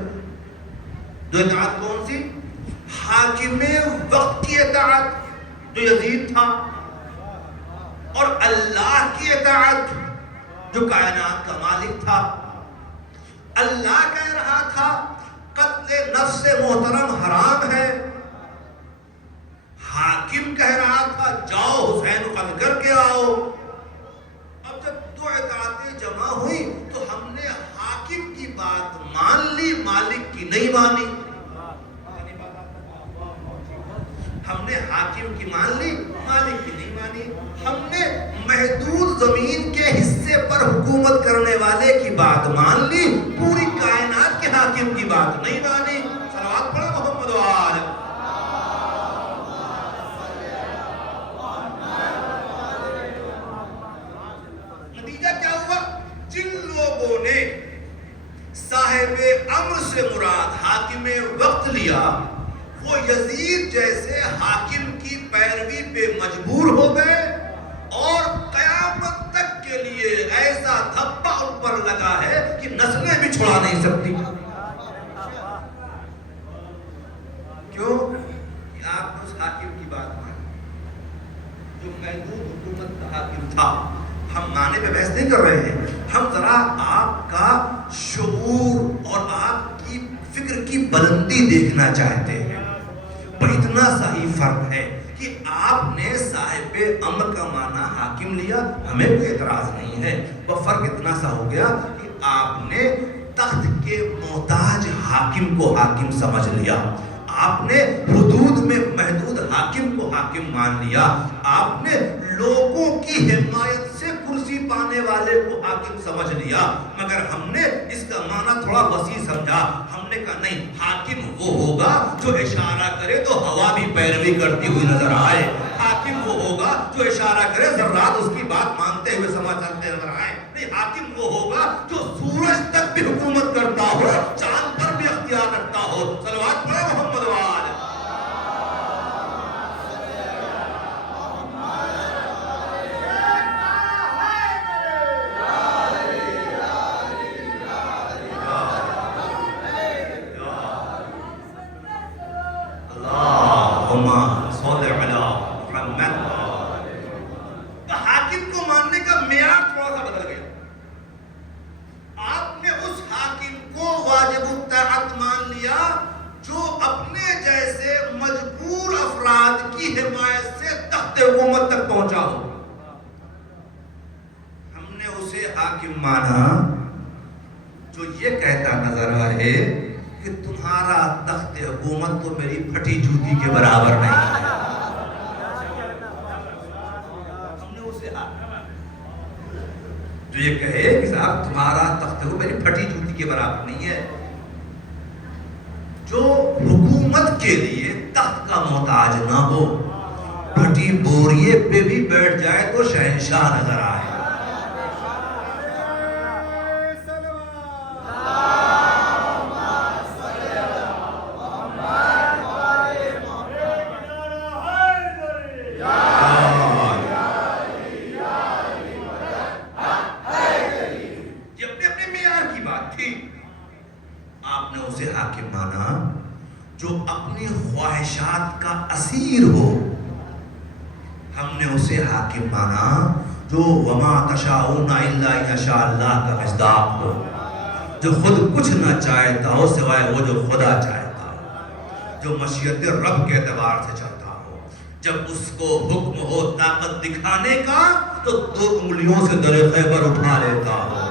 دو اطاعت کون سی؟ حاکم وقت کی اطاعت جو یزید تھا، اور اللہ کی اطاعت جو کائنات کا مالک تھا. اللہ کہہ رہا تھا قتل نفس محترم حرام ہے، حاکم کہہ رہا تھا جاؤ حسین قتل کر کے آؤ. اب جب دو اطاعتیں جمع ہوئی تو ہم نے حاکم کی بات مان لی، مالک کی نہیں مانی. ہم نے حاکم کی مان لی، مالک کی نہیں مانی. ہم نے محدود زمین کے حصے پر حکومت کرنے والے کی بات مان لی، پوری کائنات کے حاکم کی بات نہیں مانی. صلوات پڑھو محمد و آل. نتیجہ کیا ہوا؟ جن لوگوں نے صاحب امر سے مراد حاکم وقت لیا وہ یزید جیسے حاکم کی پیروی پہ مجبور ہو گئے، اور قیامت تک کے لیے ایسا دھبا ان پر لگا ہے کہ نسلیں بھی چھڑا نہیں سکتی. کیوں؟ کہ آپ نے اس حاکم کی بات مانی جو محدود حکومت کا حاکم تھا. ہم معنی پہ بحث نہیں کر رہے ہیں، ہم ذرا آپ کا شعور اور آپ کی فکر کی بلندی دیکھنا چاہتے ہیں. اتنا سا ہی فرق ہے کہ آپ نے صاحب امر کا معنی حاکم لیا، ہمیں کوئی اعتراض نہیں ہے. وہ فرق اتنا سا ہو گیا کہ آپ نے تخت کے محتاج حاکم کو حاکم سمجھ لیا، آپ نے حدود میں محدود حاکم کو حاکم مان لیا، آپ نے لوگوں کی حمایت سے کرسی پانے والے کو حاکم سمجھ لیا. مگر ہم نے اس کا معنی تھوڑا وسیع سمجھا. ہم نے کہا نہیں، حاکم وہ ہوگا جو اشارہ کرے تو ہوا بھی پیروی کرتی ہوئی نظر آئے. حاکم وہ ہوگا جو اشارہ کرے ذرات اس کی بات مانتے ہوئے سمجھ چلتے نظر آئے. نہیں، حاکم وہ ہوگا جو سورج تک بھی حکومت کرتا ہو، چاند پر بھی اختیار رکھتا ہو. صلوات پڑھو محمد و آل. حاکم کو ماننے کا معیار تھوڑا سا بدل گیا. آپ نے اس حاکم کو واجب الطاعت مان لیا جو اپنے جیسے مجبور افراد کی حمایت سے تخت حکومت تک پہنچا ہو. ہم نے اسے حاکم مانا جو یہ کہتا نظر آئے کہ تمہارا تخت حکومت تو میری پھٹی جوتی کے برابر نہیں ہے. ہم نے اسے جو یہ کہے کہ صاحب تمہارا تخت حکومت میری پھٹی جوتی کے برابر نہیں ہے، جو حکومت کے لیے تخت کا محتاج نہ ہو، پھٹی بوریے پہ بھی بیٹھ جائے تو شہنشاہ نظر آئے. آپ نے اسے حاکم مانا جو اپنی خواہشات کا اسیر ہو. ہم نے اسے حاکم مانا جو وما تشاؤون الا ان یشاء اللہ کا مصداق ہو، جو خود کچھ نہ چاہتا ہو سوائے وہ جو خدا چاہتا ہو، جو مشیت رب کے اعتبار سے چلتا ہو. جب اس کو حکم ہو طاقت دکھانے کا تو 2 انگلیوں سے در خیبر اٹھا لیتا ہو،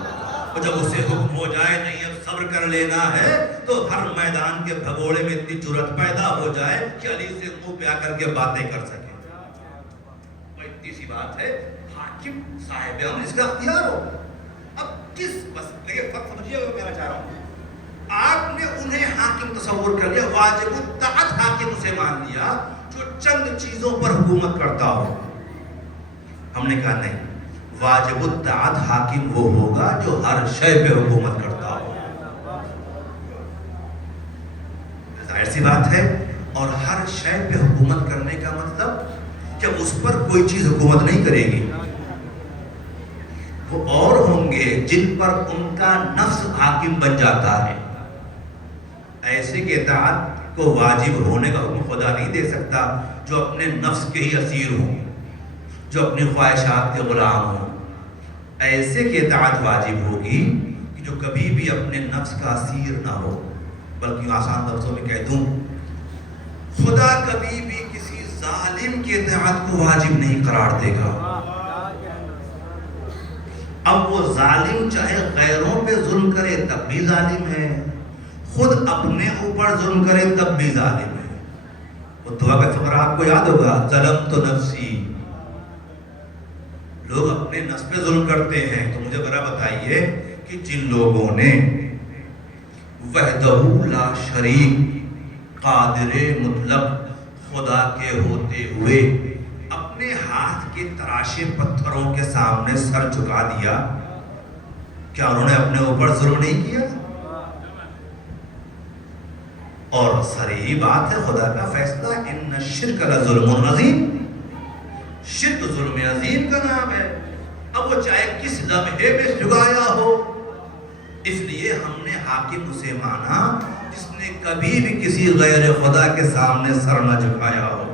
اور جب اسے حکم ہو جائے نہیں اب صبر کر لینا ہے تو ہر میدان کے بھگوڑے میں اتنی جرأت پیدا ہو جائے کہ علی سے منہ پہ آ کر کے باتیں کر سکے. وہ اتنی سی بات ہے، حاکم صاحب امر اس کا اختیار ہو. اب کس بس دیکھیں فرق سمجھیے گا کہنا چاہ رہا ہوں. آپ نے انہیں حاکم تصور کر لیا، واجب الطاعت حاکم اسے مان لیا جو چند چیزوں پر حکومت کرتا ہو. ہم نے کہا نہیں، واجب الطاعت حاکم وہ ہوگا جو ہر شے پہ حکومت کرتا ہو. ظاہر سی بات ہے، اور ہر شے پہ حکومت کرنے کا مطلب کہ اس پر کوئی چیز حکومت نہیں کرے گی. وہ اور ہوں گے جن پر ان کا نفس حاکم بن جاتا ہے. ایسے کے اطاعت کو واجب ہونے کا حکم خدا نہیں دے سکتا جو اپنے نفس کے ہی اسیر ہوں، جو اپنی خواہشات کے غلام ہوں. ایسے کی اطاعت واجب ہوگی کہ جو کبھی بھی اپنے نفس کا اسیر نہ ہو. بلکہ آسان لفظوں میں کہہ دوں، خدا کبھی بھی کسی ظالم کی اطاعت کو واجب نہیں قرار دے گا. اب وہ ظالم چاہے غیروں پہ ظلم کرے تب بھی ظالم ہے، خود اپنے اوپر ظلم کرے تب بھی ظالم ہے. وہ دعا کا فقرہ آپ کو یاد ہوگا، ظلمت نفسی. لوگ اپنے نفس پہ ظلم کرتے ہیں تو مجھے ذرا بتائیے کہ جن لوگوں نے وحدہ لا شریک قادر مطلق خدا کے ہوتے ہوئے اپنے ہاتھ کے تراشے پتھروں کے سامنے سر جھکا دیا، کیا انہوں نے اپنے اوپر ظلم نہیں کیا؟ اور صریح بات ہے، خدا کا فیصلہ ان الشرک لظلم عظیم، شرک ظلم عظیم کا نام ہے. اب وہ چاہے کس لمحے میں جھکایا ہو، اس لیے ہم نے حاکم اسے مانا جس نے کبھی بھی کسی غیر خدا کے سامنے سر نہ جھکایا ہو.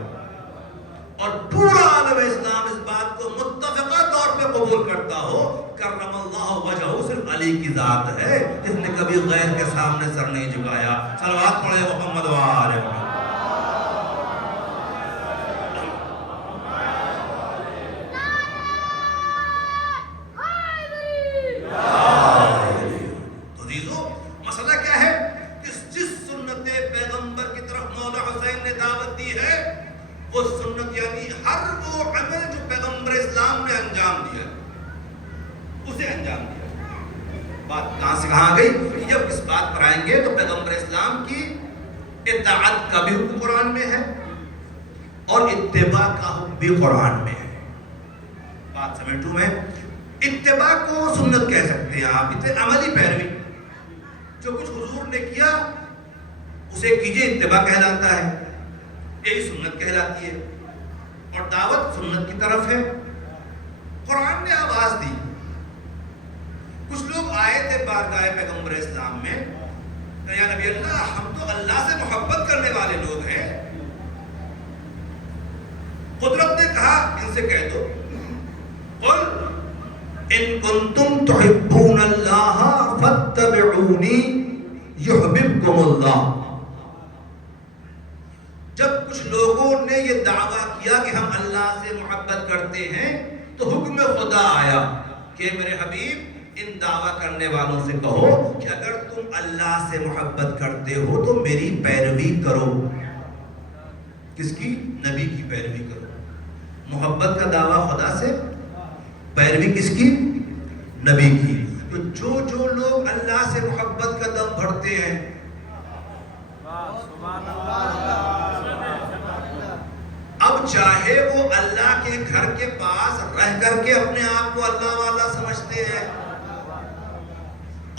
اور پورا عالم اسلام اس بات کو متفقہ طور پہ قبول کرتا ہو، کرم اللہ وجہہ صرف علی کی ذات ہے جس نے کبھی غیر کے سامنے سر نہیں جھکایا. صلوات پڑھے محمد و آل محمد. اطاعت کا بھی حکم قرآن میں ہے اور اتباع کا حکم بھی قرآن میں ہے. بات سمجھوں میں، اتباع کو سنت کہہ سکتے ہیں آپ، اتنے عملی پیروی، جو کچھ حضور نے کیا اسے کیجئے، اتباع کہلاتا ہے، یہی سنت کہلاتی ہے. اور دعوت سنت کی طرف ہے. قرآن نے آواز دی. کچھ لوگ آئے تھے بارگاہ پیغمبر اسلام میں، یا نبی اللہ ہم تو اللہ سے محبت کرنے والے لوگ ہیں. قدرت نے کہا ان سے کہہ دو، قل ان کنتم تحبون اللہ فاتبعونی یحببکم اللہ. جب کچھ لوگوں نے یہ دعویٰ کیا کہ ہم اللہ سے محبت کرتے ہیں تو حکم خدا آیا کہ میرے حبیب ان دعویٰ کرنے والوں سے کہو کہ اگر تم اللہ سے محبت کرتے ہو تو میری پیروی کرو. کس کی؟ نبی کی پیروی کرو. محبت کا دعویٰ خدا سے، پیروی کس کی؟ نبی کی. تو جو لوگ اللہ سے محبت کا دم بھرتے ہیں، اب چاہے وہ اللہ کے گھر کے پاس رہ کر کے اپنے آپ کو اللہ والا سمجھتے ہیں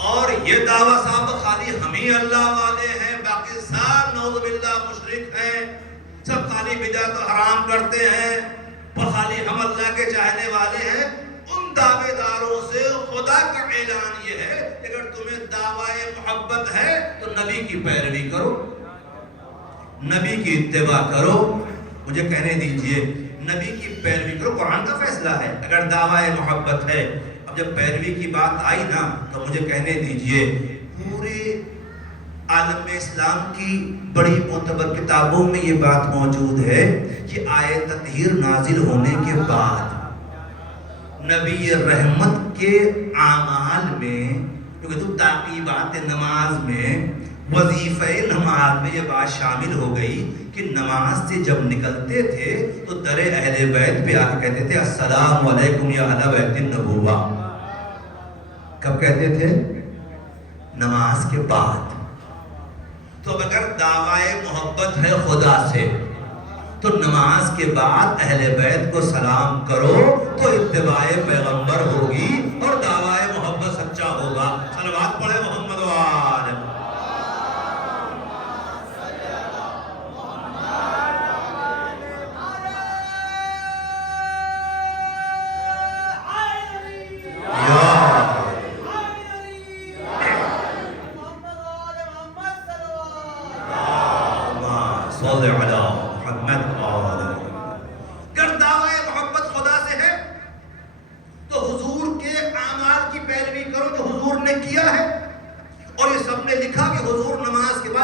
اور یہ دعویٰ صاحب خالی ہم ہی اللہ والے ہیں، باقی سب نعوذ باللہ مشرک ہیں، سب خالی بدعت و حرام کرتے ہیں اور خالی ہم اللہ کے چاہنے والے ہیں، ان دعوے داروں سے خدا کا اعلان یہ ہے کہ اگر تمہیں دعویٰ محبت ہے تو نبی کی پیروی کرو، نبی کی اتباع کرو. مجھے کہنے دیجئے، نبی کی پیروی کرو، قرآن کا فیصلہ ہے اگر دعویٰ محبت ہے. اب جب پیروی کی بات آئی نا تو مجھے کہنے دیجئے، پورے عالم اسلام کی بڑی معتبر کتابوں میں یہ بات موجود ہے کہ آیت تطہیر نازل ہونے کے بعد نبی رحمت کے اعمال میں، کیونکہ تو تعقیبات نماز میں، وظیفہ نماز میں یہ بات شامل ہو گئی کہ نماز سے جب نکلتے تھے تو در اہل بیت پہ آ کے کہتے تھے السلام علیکم یا اہل بیت النبوہ. کب کہتے تھے؟ نماز کے بعد. تو اگر دعویٰ محبت ہے خدا سے تو نماز کے بعد اہل بیت کو سلام کرو تو اتباع پیغمبر ہوگی اور دعویٰ محبت سچا ہوگا. صلوات پڑھے محمد و آل.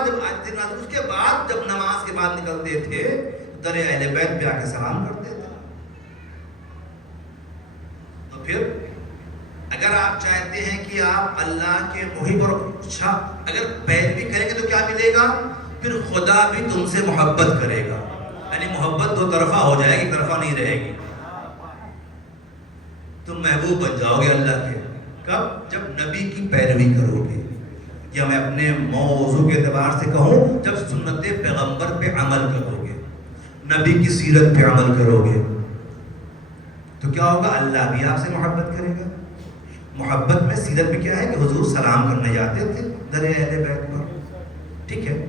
بعد جب آیت نازل، اس کے بعد جب نماز کے بعد نکلتے تھے در اہل بیت پہ آ کے سلام کرتے تھے. تو پھر اگر آپ چاہتے ہیں کہ آپ اللہ کے محب اور اچھا اگر پیروی کریں گے تو کیا ملے گا؟ پھر خدا بھی تم سے محبت کرے گا. یعنی محبت دو طرفہ ہو جائے گی، ایک طرفہ نہیں رہے گی. تم محبوب بن جاؤ گے اللہ کے. کب؟ جب نبی کی پیروی کرو گے. یا میں اپنے موضوع کے اعتبار سے کہوں، جب سنت پیغمبر پہ عمل کرو گے، نبی کی سیرت پہ عمل کرو گے، تو کیا ہوگا؟ اللہ بھی آپ سے محبت کرے گا. محبت میں سیرت میں کیا ہے کہ حضور سلام کرنے جاتے تھے در اہل بیت پر. ٹھیک ہے.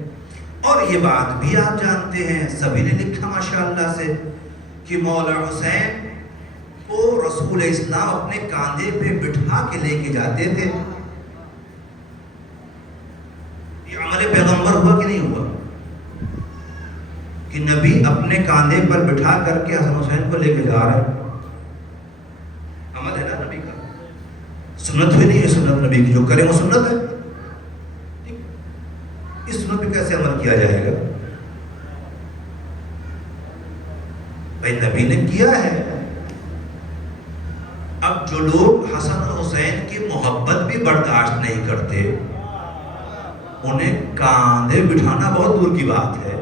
اور یہ بات بھی آپ جانتے ہیں، سبھی نے لکھا ماشاءاللہ سے، کہ مولا حسین کو رسول اسلام اپنے کاندھے پہ بٹھا کے لے کے جاتے تھے. یہ عمل پیغمبر ہوا کہ نہیں ہوا؟ کہ نبی اپنے کاندھے پر بٹھا کر کے حسن حسین کو لے کے جا رہے ہیں. عمل ہے نا نبی کا. سنت بھی نہیں ہے سنت نبی کی، جو کرے وہ سنت ہے. اس سنت پہ کیسے عمل کیا جائے گا؟ بھائی نبی نے کیا ہے. اب جو لوگ حسن اور حسین کی محبت بھی برداشت نہیں کرتے، انہیں کاندھے بٹھانا بہت دور کی بات ہے،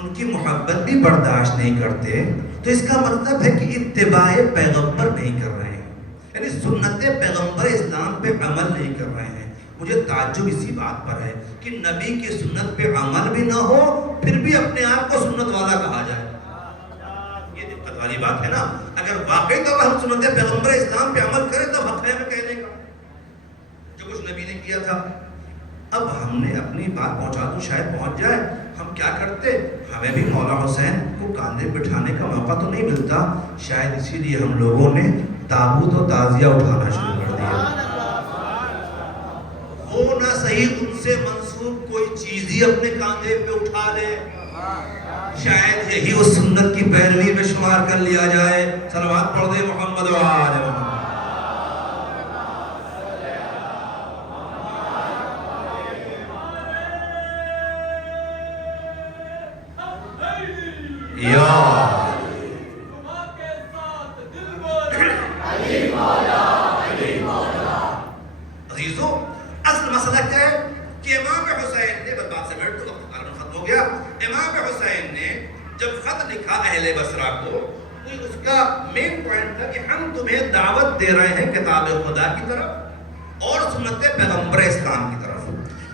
ان کی محبت بھی برداشت نہیں کرتے، تو اس کا مطلب ہے کہ اتباع پیغمبر نہیں کر رہے ہیں، یعنی سنت پیغمبر اسلام پہ عمل نہیں کر رہے ہیں. مجھے تعجب اسی بات پر ہے کہ نبی کی سنت پہ عمل بھی نہ ہو، پھر بھی اپنے آپ کو سنت والا کہا جائے. یہ دقت والی بات ہے نا. اگر واقعی طور پر ہم سنت پیغمبر اسلام پہ عمل کریں تو حق ہے میں کہنے کا جو کچھ نبی نے کیا تھا. اب ہم نے اپنی بات پہنچا دوں، شاید پہنچ جائے. ہم کیا کرتے؟ ہمیں بھی مولا حسین کو کاندھے بٹھانے کا موقع تو نہیں ملتا، شاید اسی لیے ہم لوگوں نے تابوت و تعزیہ اٹھانا شروع کر دیا. وہ نہ صحیح ان سے منسوب کوئی چیز ہی اپنے کاندھے پہ اٹھا لے، شاید یہی اس سنت کی پیروی میں شمار کر لیا جائے. صلوات پڑھ دے محمد و آل محمد. عزیزو، اصل مسئلہ کیا ہے کہ امام حسین نے، بس بات سے بیٹھ تو وقت ختم ہو گیا. امام حسین نے جب خط لکھا اہل بصرہ کو، تو اس کا مین پوائنٹ تھا کہ ہم تمہیں دعوت دے رہے ہیں کتاب خدا کی طرف اور سنت پیغمبر اسلام کی طرف.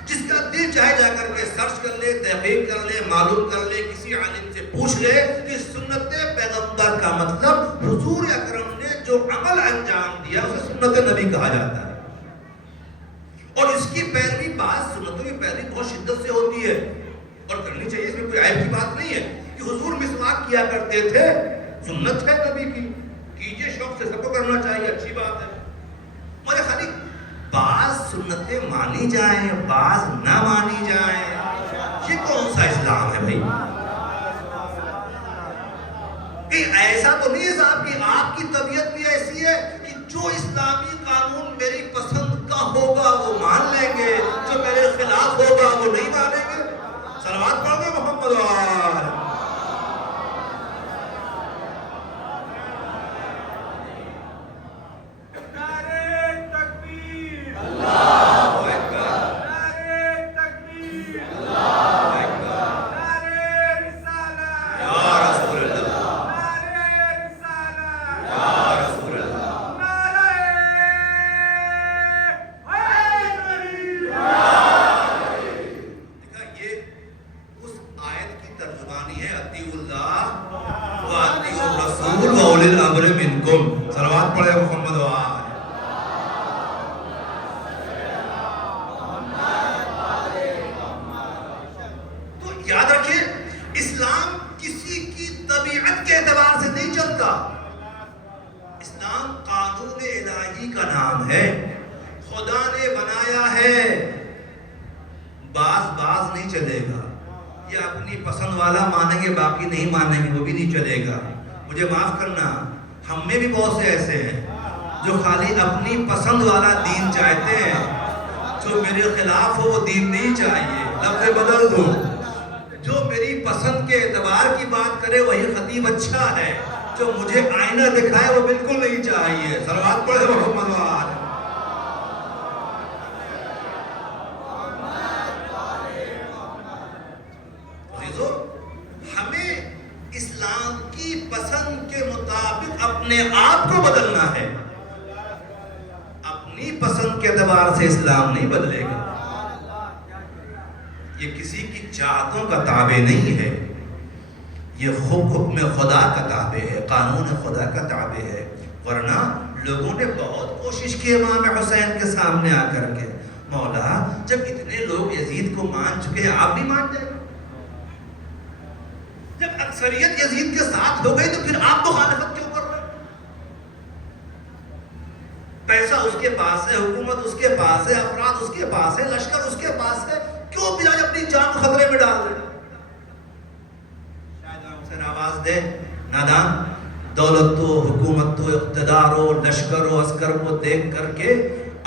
جس کا دل چاہے جا کر کے سرچ کر لے، تحقیق کر لے، معلوم کر لے، کسی عالم سے پوچھ لے کہ سنت پیغمبر کا مطلب حضور اکرم نے جو عمل انجام دیا اسے سنت نبی کہا جاتا ہے. اور اس کی پیروی بعض سنتوں کی پیروی بہت شدت سے ہوتی ہے اور کرنی چاہیے، اس میں کوئی عیب کی بات نہیں ہے. کہ حضور مسواک کیا کرتے تھے، سنت ہے نبی کی، کیجئے، شوق سے سب کو کرنا چاہیے، اچھی بات ہے. مجھے خالی بعض سنتیں مانی جائیں، بعض نہ مانی جائیں، یہ کون سا اسلام ہے بھائی؟ کہیں ایسا تو نہیں ہے صاحب کہ آپ کی طبیعت بھی ایسی ہے کہ جو اسلامی قانون میری پسند کا ہوگا وہ مان لیں گے، جو میرے خلاف ہوگا وہ نہیں مانیں گے. صلوات پڑھ دیں محمد و آل. صلوات پڑھے محمد و آل. تو یاد رکھیں، اسلام کسی کی طبیعت کے اعتبار سے نہیں چلتا. اسلام قانون الہی کا نام ہے، خدا نے بنایا ہے. باز نہیں چلے گا. یہ اپنی پسند والا مانیں گے، باقی نہیں مانیں گے، وہ بھی نہیں چلے گا. مجھے معاف کرنا، ہم میں بھی بہت سے ایسے ہیں جو خالی اپنی پسند والا دین چاہتے ہیں، جو میرے خلاف ہو وہ دین نہیں چاہیے. لفظ بدل دوں، جو میری پسند کے اعتبار کی بات کرے وہی خطیب اچھا ہے، جو مجھے آئینہ دکھائے وہ بالکل نہیں چاہیے. صلوات پڑھے محمد وآلہ. ہمیں اسلام کی پسند کے مطابق اپنے آپ کو بدلنا ہے. اپنی پسند کے اعتبار سے اسلام نہیں بدلے گا. یہ کسی کی چاہتوں کا تابع نہیں ہے، یہ حکم خدا کا تابع ہے، قانون خدا کا تابع ہے. ورنہ لوگوں نے بہت کوشش کی امام حسین کے سامنے آ کر کے، مولا جب اتنے لوگ یزید کو مان چکے ہیں آپ بھی مان جائیں. جب اکثریت یزید کے ساتھ ہو گئی تو پھر آپ مخالفت کیوں کر رہے ہیں؟ پیسہ اس کے پاس ہے، حکومت اس کے پاس ہے، افراد اس کے پاس ہے، لشکر اس کے پاس ہے، کیوں بجائے اپنی جان خطرے میں ڈال رہے ہیں؟ شاید امام حسین آواز دے، نادان دولت و حکومت و اقتدار و لشکر و عسکر کو دیکھ کر کے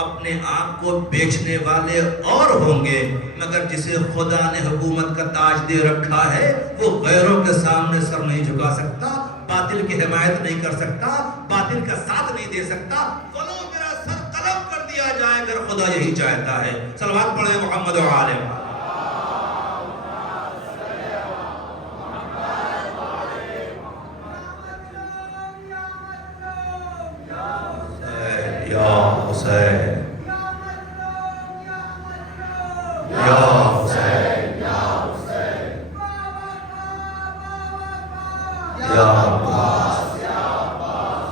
اپنے آپ کو بیچنے والے اور ہوں گے، مگر جسے خدا نے حکومت کا تاج دے رکھا ہے وہ غیروں کے سامنے سر نہیں جھکا سکتا، باطل کی حمایت نہیں کر سکتا، باطل کا ساتھ نہیں دے سکتا. ولو میرا سر قلم کر دیا جائے اگر خدا یہی چاہتا ہے. صلوات پڑھیں محمد و آلہ. یا حسین یا حسین یا عباس یا عباس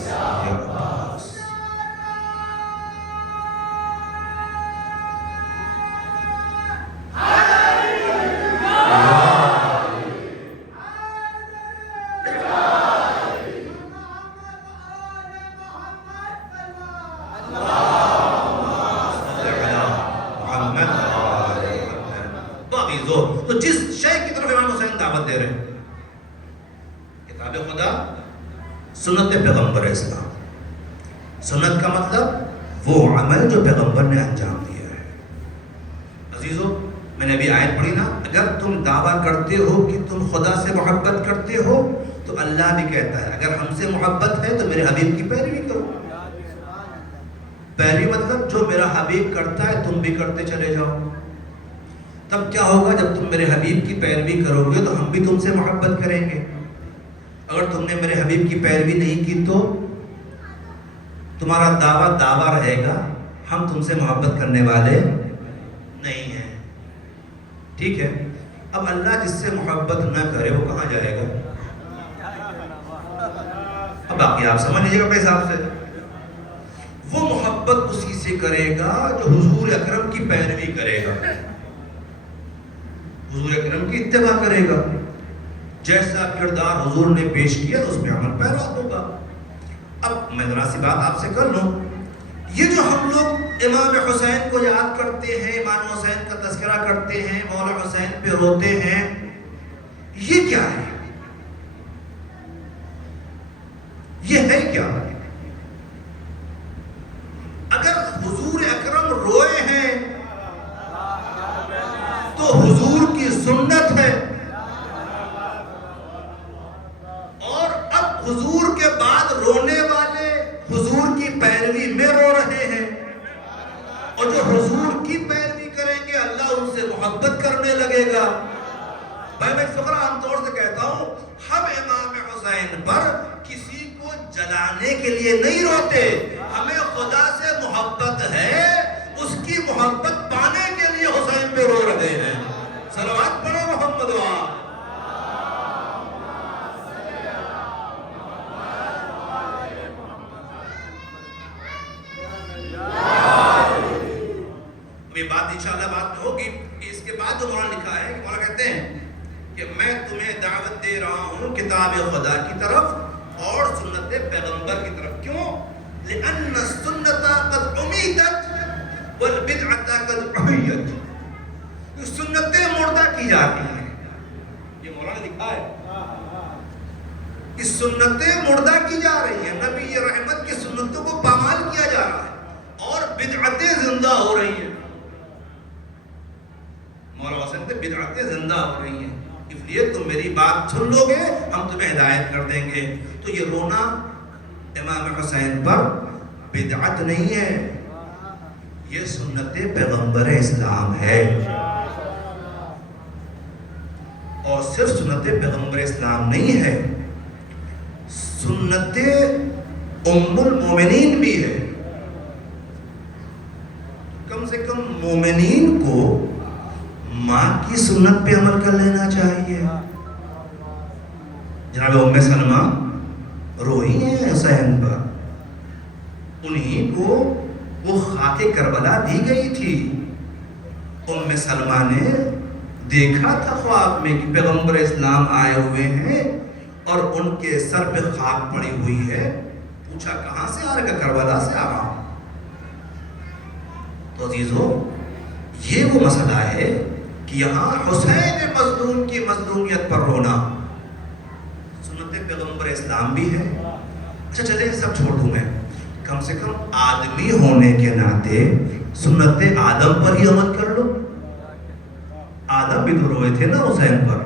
یا عباس. تو جس شے کی طرف امام حسین دعوت دے رہے ہیں، کتاب خدا، سنت پیغمبر اسلام. سنت کا مطلب وہ عمل جو پیغمبر نے انجام دیا ہے. عزیزو میں نے ابھی آیت پڑھی نا، اگر تم دعویٰ کرتے ہو کہ تم خدا سے محبت کرتے ہو تو اللہ بھی کہتا ہے اگر ہم سے محبت ہے تو میرے حبیب کی پیروی کرو. پیروی مطلب جو میرا حبیب کرتا ہے تم بھی کرتے چلے جاؤ. تب کیا ہوگا؟ جب تم میرے حبیب کی پیروی کرو گے تو ہم بھی تم سے محبت کریں گے. اگر تم نے میرے حبیب کی پیروی نہیں کی تو تمہارا دعویٰ رہے گا، ہم تم سے محبت کرنے والے نہیں ہیں. ٹھیک ہے. اب اللہ جس سے محبت نہ کرے وہ کہاں جائے گا؟ اب باقی آپ سمجھ لیجیے گا اپنے حساب سے. وہ محبت اسی سے کرے گا جو حضور اکرم کی پیروی کرے گا، حضور اکرم کی اتباع کرے گا. جیسا کردار حضور نے پیش کیا اس میں عمل پیرا ہوگا. اب میں ذرا سی بات آپ سے کر لوں، یہ جو ہم لوگ امام حسین کو یاد کرتے ہیں، امام حسین کا تذکرہ کرتے ہیں، مولا حسین پہ روتے ہیں، یہ کیا ہے؟ یہ ہے کیا؟ اگر حضور اکرم روئے ہیں تو حضور کی سنت ہے، اور اب حضور کے بعد رونے والے حضور کی پیروی میں رو رہے ہیں، اور جو حضور کی پیروی کریں گے اللہ ان سے محبت کرنے لگے گا. بھائی میں فقرہ عام طور سے کہتا ہوں، ہم امام حسین پر کسی کو جلانے کے لیے نہیں روتے، ہمیں خدا سے محبت ہے، اس کی محبت پانے کے لیے حسین پہ رو رہے ہیں. صلوات پڑھو محمد وآلہ. ابھی بات انشاءاللہ بات میں ہوگی کہ اس کے بعد جو مولانا لکھا ہے، مولانا کہتے ہیں کہ میں تمہیں دعوت دے رہا ہوں کتاب خدا کی طرف اور سنت پیغمبر کی طرف. کیوں؟ لأن السنت قد امیتت والبدعت قد احیت. سنتیں مردہ کی جاتی ہیں، یہ مولانا نے لکھا ہے، کہ سنتیں مردہ کی جا رہی ہیں، نبی رحمت کی سنتوں کو پامال کیا جا رہا ہے، اور بدعتیں زندہ ہو رہی ہیں، مولا حسین پہ بدعتیں زندہ ہو رہی ہیں، اس لیے تم میری بات سن لو گے ہم تمہیں ہدایت کر دیں گے۔ تو یہ رونا امام حسین پر بدعت نہیں ہے، یہ سنت پیغمبر اسلام ہے، اور صرف سنت پیغمبر اسلام نہیں ہے، سنت ام المومنین بھی ہے۔ کم سے کم مومنین کو ماں کی سنت پہ عمل کر لینا چاہیے۔ جناب ام سلمہ روئی ہیں حسین پر، انہیں کو وہ خاک کربلا دی گئی تھی۔ ام سلمہ نے دیکھا تھا خواب میں کہ پیغمبر اسلام آئے ہوئے ہیں اور ان کے سر پہ خاک پڑی ہوئی ہے، پوچھا کہاں سے آ رہا؟ کربلا سے آ رہا۔ تو عزیزو، یہ وہ مسئلہ ہے کہ یہاں حسین مظلوم کی مظلومیت پر رونا سنت پیغمبر اسلام بھی ہے۔ اچھا چلیں سب چھوڑ دوں میں، کم سے کم آدمی ہونے کے ناطے سنت آدم پر ہی عمل کر لو۔ آدم بھی تو روئے تھے نا حسین پر،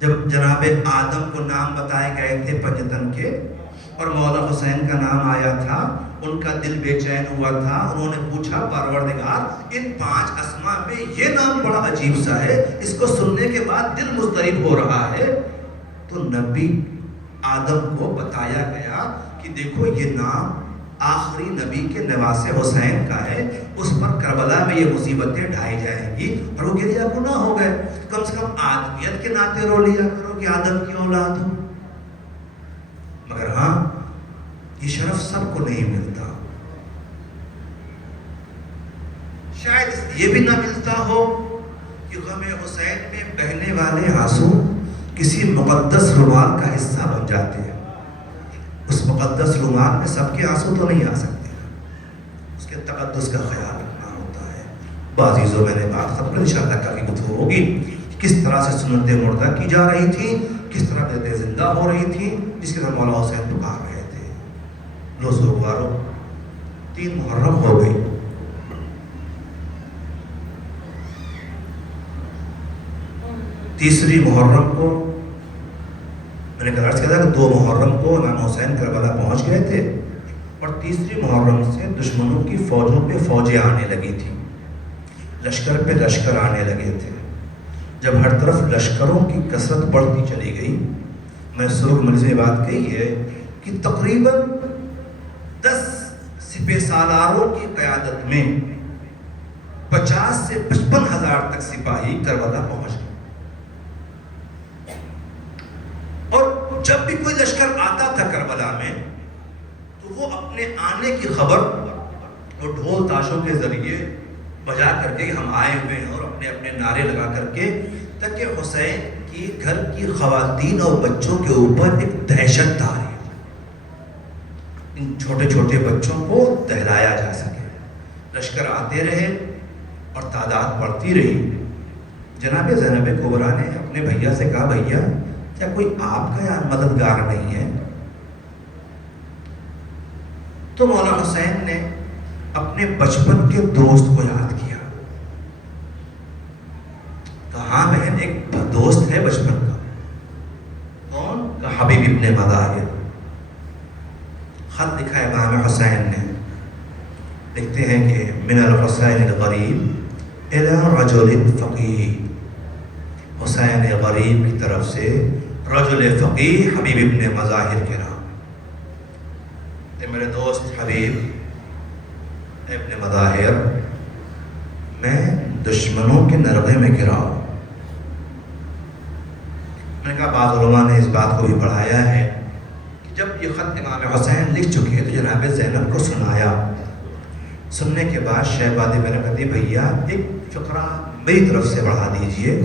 جب جناب آدم کو نام بتائے گئے تھے پنجتن کے اور مولا حسین کا نام آیا تھا، ان کا دل بے چین ہوا تھا، انہوں نے پوچھا پروردگار ان 5 اسماء میں یہ نام بڑا عجیب سا ہے، اس کو سننے کے بعد دل مضطرب ہو رہا ہے۔ تو نبی آدم کو بتایا گیا کہ دیکھو یہ نام آخری نبی کے نواسے حسین کا ہے، اس پر کربلا میں یہ مصیبتیں ڈھائی جائیں گی، اور وہ گریا گناہ ہو گئے، کم سے کم آدمیت کے ناطے رو لیا کرو کہ آدم کی اولاد ہو۔ مگر ہاں، یہ شرف سب کو نہیں ملتا، شاید یہ بھی نہ ملتا ہو کہ غم حسین میں بہنے والے آنسو کسی مقدس رومال کا حصہ بن جاتے ہیں۔ اس مقدس رومال میں سب کے آنسو تو نہیں آ سکتے، اس کے تقدس کا خیال رکھنا ہوتا ہے۔ عزیزو، میں نے بات ختم کر، انشاءاللہ کافی گفتگو ہوگی کس طرح سے سنت مردہ کی جا رہی تھی، کس طرح بدعتیں زندہ ہو رہی تھی، جس کے طرح مولا حسین پکار رہے تھے۔ لو سوگوارو، 3 محرم ہو گئی، تیسری محرم کو میں نے عرض کیا تھا کہ 2 محرم کو امام حسین کربلا پہنچ گئے تھے، اور تیسری محرم سے دشمنوں کی فوجوں پہ فوجیں آنے لگی تھی، لشکر پہ لشکر آنے لگے تھے۔ جب ہر طرف لشکروں کی کثرت بڑھتی چلی گئی، میں سرخ مجلس میں بات کہی ہے کہ تقریباً 10 سپہ سالاروں کی قیادت میں 50 سے 55 ہزار تک سپاہی کربلا پہنچ گئے، اور جب بھی کوئی لشکر آتا تھا کربلا میں تو وہ اپنے آنے کی خبر وہ ڈھول تاشوں کے ذریعے بجا کر کے ہم آئے ہوئے ہیں، اور اپنے اپنے نعرے لگا کر کے، تاکہ حسین کی گھر کی خواتین اور بچوں کے اوپر ایک دہشت تاری ہو، ان چھوٹے چھوٹے بچوں کو دہلایا جا سکے۔ لشکر آتے رہے اور تعداد بڑھتی رہی۔ جناب زینب کبریٰ نے اپنے بھیا سے کہا، بھیا کیا کوئی آپ کا یہاں مددگار نہیں ہے؟ تو مولا حسین نے اپنے بچپن کے دوست کو یاد کیا، کہا بہن ایک دوست ہے بچپن کا، کون؟ کہ حبیب ابن مظاہر۔ خط لکھا ہے امام حسین نے، لکھتے ہیں کہ من الحسین الغریب الی رجل فقیہ، حسین غریب کی طرف سے رجل فقیہ حبیب ابن مظاہر کے نام۔ میرے دوست حبیب ابن مظاہر، میں دشمنوں کے نرغے میں گرا ہوں۔ میں نے کہا بعض علماء نے اس بات کو بھی پڑھایا ہے کہ جب یہ خط امام حسین لکھ چکے تو جناب زینب کو سنایا، سننے کے بعد شہبادی میں نے کہا دی بھیا ایک فقرہ میری طرف سے بڑھا دیجئے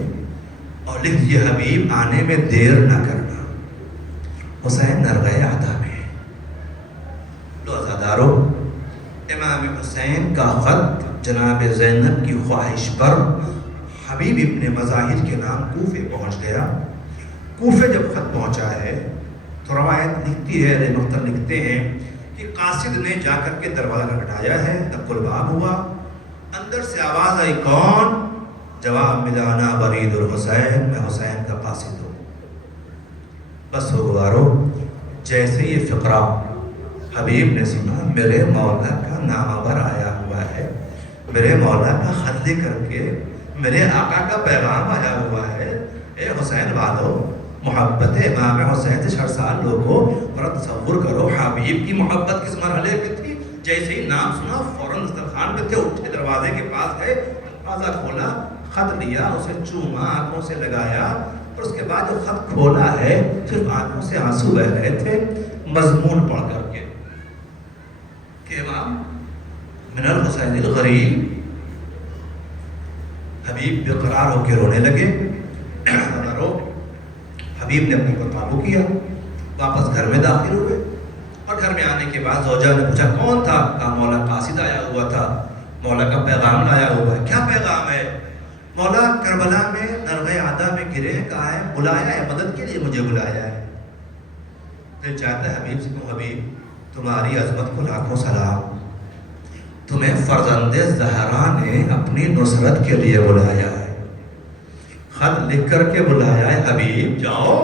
اور لکھ دیجئے حبیب آنے میں دیر نہ کرنا، حسین نرغے عطا میں۔ لو عزادارو، امام حسین کا خط جناب زینب کی خواہش پر حبیب ابن مظاہر کے نام کوفے پہنچ گیا۔ کوفے جب خط پہنچا ہے تو روایت لکھتی ہے، علی مختار لکھتے ہیں کہ قاصد نے جا کر کے دروازہ کھٹکایا ہے، دق الباب ہوا، اندر سے آواز آئی کون؟ جواب ملا انا برید الحسین، میں حسین کا قاصد ہوں۔ بس ہو گوارو، جیسے یہ فقرہ حبیب نے سنا، میرے مولا کا نامہ بر آیا ہوا ہے، میرے مولا کا خط لے کر کے میرے آقا کا پیغام آیا ہوا ہے، اے حسین والو، محبت امام حسین سے شرسال لوگوں، اور تصور کرو حبیب کی محبت کس مرحلے پہ تھی۔ جیسے ہی نام سنا فوراً دسترخوان پہ تھے، اٹھے دروازے کے پاس گئے، دروازہ کھولا، خط لیا، اسے چوما، آنکھوں سے لگایا، اور اس کے بعد جو خط کھولا ہے صرف آنکھوں سے آنسو بہ رہے تھے، مضمون پڑھ کر کے کہ امام من الحسین الغریب۔ حبیب بے قرار ہو کے رونے لگے، رو۔ حبیب نے اپنے کو قابو کیا، واپس گھر میں داخل ہوئے، اور گھر میں آنے کے بعد زوجہ نے پوچھا کون تھا؟ کہا مولا قاصد آیا ہوا تھا، مولا کا پیغام لایا ہوا ہے۔ کیا پیغام ہے؟ مولا کربلا میں نرغہ عادا میں گرے، کہا ہے بلایا ہے، مدد کے لیے مجھے بلایا ہے۔ دل چاہتا ہے حبیب سے کہوں حبیب تمہاری عظمت کو لاکھوں سلام، تمہیں فرزند زہرا نے اپنی نصرت کے لیے بلایا ہے، خط لکھ کر کے بلایا ہے، حبیب جاؤ۔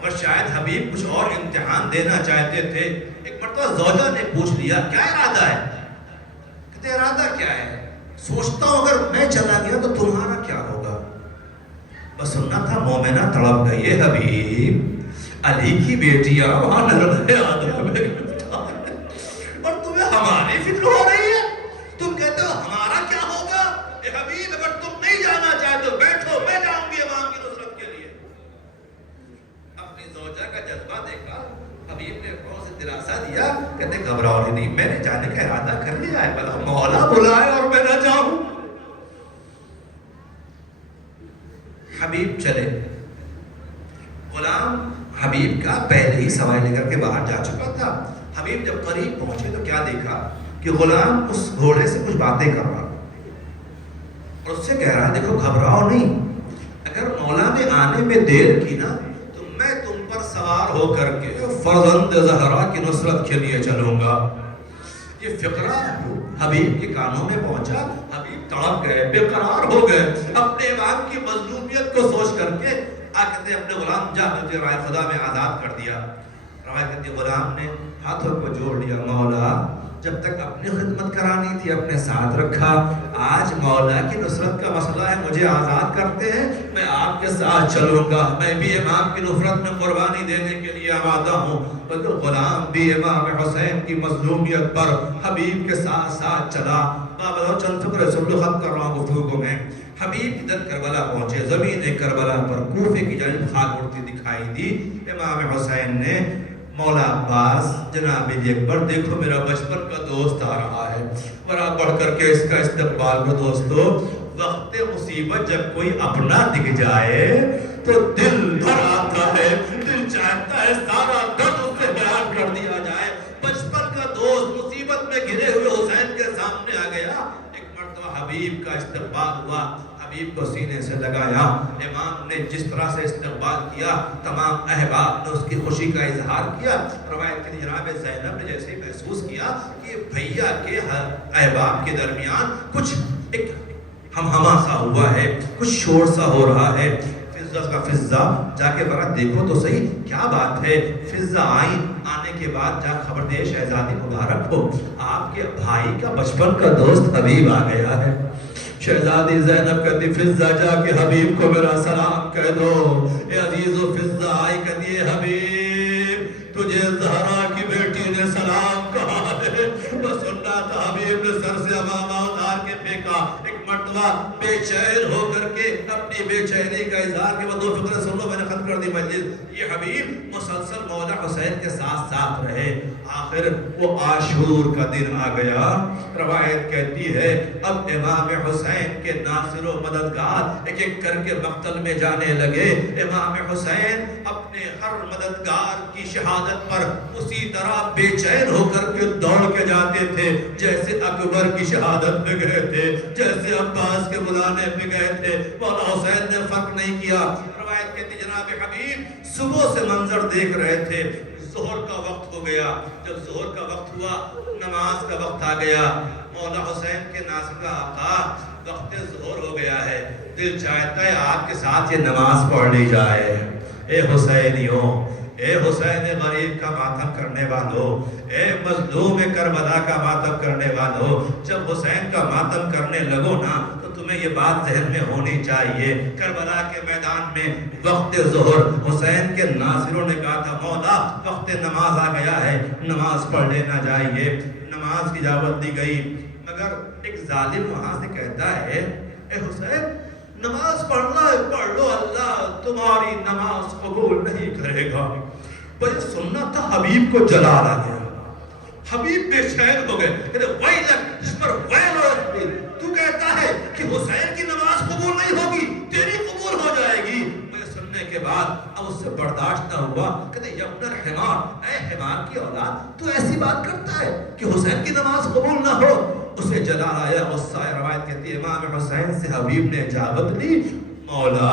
اور شاید حبیب کچھ اور امتحان دینا چاہتے تھے۔ ایک مرتبہ زوجہ نے پوچھ لیا کیا ارادہ ہے؟ کہتے ارادہ کیا ہے؟ سوچتا ہوں اگر میں چلا گیا تو تمہارا کیا ہوگا؟ بس سننا تھا مومنہ تڑپ گئی ہے حبیب، علی کی بیٹیاں وہاں نرغہ عادا میں اور تمہیں ہماری فکر ہو رہی ہے، تم کہتے ہو ہمارا کیا ہوگا؟ اے حبیب اگر تم نہیں جانا چاہتے تو بیٹھو، میں جاؤں گی امام کی نصرت کے لیے۔ اپنی زوجہ کا جذبہ دیکھا، حبیب نے بہت سے دلاسا دیا، کہتے گھبراؤ نہیں، میں نے جانے کا ارادہ کر لیا ہے، بلا مولا بلائے اور میں نہ جاؤں۔ حبیب چلے، غلام حبیب کا پہلے ہی سوائے لے کر کے باہر جا چکا تھا۔ حبیب جب قریب پہنچے تو کیا دیکھا کہ غلام اس گھوڑے سے کچھ باتیں کر رہا اور اس سے کہہ رہا ہے دیکھو گھبراؤ نہیں، اگر مولا نے آنے میں دیر کی نا تو میں تم پر سوار ہو کر کے فرزند زہرا کی نصرت کے لیے چلوں گا۔ یہ فقرہ حبیب کے کانوں میں پہنچا، حبیب تڑپ گئے، بے قرار ہو گئے، اپنے امام کی مظلومیت کو سوچ کر کے آکتے اپنے غلام جا مجھے رائے خدا میں آزاد کر دیا۔ روایت غلام نے ہاتھوں کو جوڑ لیا، مولا جب تک اپنی خدمت کرانی تھی اپنے ساتھ رکھا، آج مولا کی نصرت کا مسئلہ ہے، مجھے آزاد کرتے ہیں، میں آپ کے ساتھ چلوں گا، میں بھی امام کی نصرت میں قربانی دینے کے لیے آمادہ ہوں۔ تو غلام بھی امام حسین کی مظلومیت پر حبیب کے ساتھ ساتھ چلا۔ بابا چند فکر سب ختم کر رہا ہوں گفتگو میں۔ حبیب ادھر کربلا پہنچے، زمین کربلا پر کوفے کی جانب خاک اڑتی دکھائی دی۔ امام حسین نے مولا عباس جناب علی اکبر دیکھو میرا بچپن کا دوست آ رہا ہے، ورا پڑھ کر کے اس کا استقبال کو دوستو، وقت مصیبت جب کوئی اپنا دکھ جائے تو دل بھر آتا ہے، دل چاہتا ہے سارا درد اس سے بیان کر دیا جائے۔ بچپن کا دوست مصیبت میں گھرے ہوئے حسین کے سامنے آ گیا، ایک مرتبہ حبیب کا استقبال ہوا، حبیب کو سینے سے لگایا، امام نے جس طرح سے استقبال کیا تمام احباب نے اس کی خوشی کا اظہار کیا۔ روایت کی جناب زینب نے جیسے ہی محسوس کیا کہ بھیا کے احباب کے درمیان کچھ ایک ہمہمہ سا ہوا ہے، کچھ شور سا ہو رہا ہے، فضہ کا فضہ جا کے برا دیکھو تو صحیح کیا بات ہے۔ فضہ آئی، آنے کے بعد جا خبر دے شہزادی مبارک ہو، آپ کے بھائی کا بچپن کا دوست حبیب آ گیا ہے۔ شہزادی زینب کہتی فضہ جا کے حبیب کو میرا سلام کہہ دو۔ اے عزیز و فضہ آئی کہتی ہے حبیب تجھے زہرا کی بیٹی نے سلام کہا ہے۔ بس سننا تھا، حبیب نے سر سے امامہ اتار کے پھینکا، ایک مرتبہ بے چین ہو کر کے اپنی بے چینی کا اظہار کہ وہ دو فکریں سن لو، میں نے ختم کر دی مجلس۔ یہ حبیب مسلسل مولا حسین کے ساتھ ساتھ رہے، آخر وہ عاشور کا دن آ گیا۔ روایت کہتی ہے اب امام حسین کے ناصر و مددگار ایک ایک کر کے مقتل میں جانے لگے۔ امام حسین اپنے ہر مددگار کی شہادت پر اسی طرح بے چین ہو کر کے دوڑ کے جاتے تھے جیسے اکبر کی شہادت میں گئے تھے، جیسے عباس کے بلانے پہ گئے تھے۔ مولا حسین نے فرق نہیں کیا۔ روایت کہتی جناب حبیب صبح سے منظر دیکھ رہے تھے، ظہر کا وقت ہو گیا. جب ظہر کا وقت ہوا نماز کا وقت آ گیا. مولا حسین کے ناصرہ آقا وقت ظہر ہو گیا ہے, دل چاہتا ہے آپ کے ساتھ یہ نماز پڑھ لی جائے. اے حسینیوں, اے حسین غریب کا ماتم کرنے والوں, اے مظلوم کربلا کا ماتم کرنے والوں, جب حسین کا ماتم کرنے لگو نا تو تمہیں یہ بات ذہن میں ہونی چاہیے. کربلا کے میدان میں وقت ظہر حسین کے ناصروں نے کہا تھا مولا وقت نماز آ گیا ہے, نماز پڑھ لینا چاہیے. نماز کی دعوت دی گئی, مگر ایک ظالم وہاں سے کہتا ہے اے حسین نماز پڑھنا ہے پڑھ لو, اللہ تمہاری نماز قبول نہیں کرے گا. بھئی سننا تھا حبیب کو جلال آ گیا, حبیب بے چین ہو گئے, کہتے ویلک جس پر ویل ہو, تو کہتا ہے کہ حسین کی نماز قبول نہیں ہوگی, تیری قبول ہو جائے گی. مجھے سننے کے بعد اب اس سے برداشت نہ ہوا, کہتے یبن الحمار, اے حمار کی اولاد تو ایسی بات کرتا ہے کہ حسین کی نماز قبول نہ ہو. اسے جلال آیا, غصہ آیا. روایت کہتی ہے امام حسین سے حبیب نے اجابت لی, مولا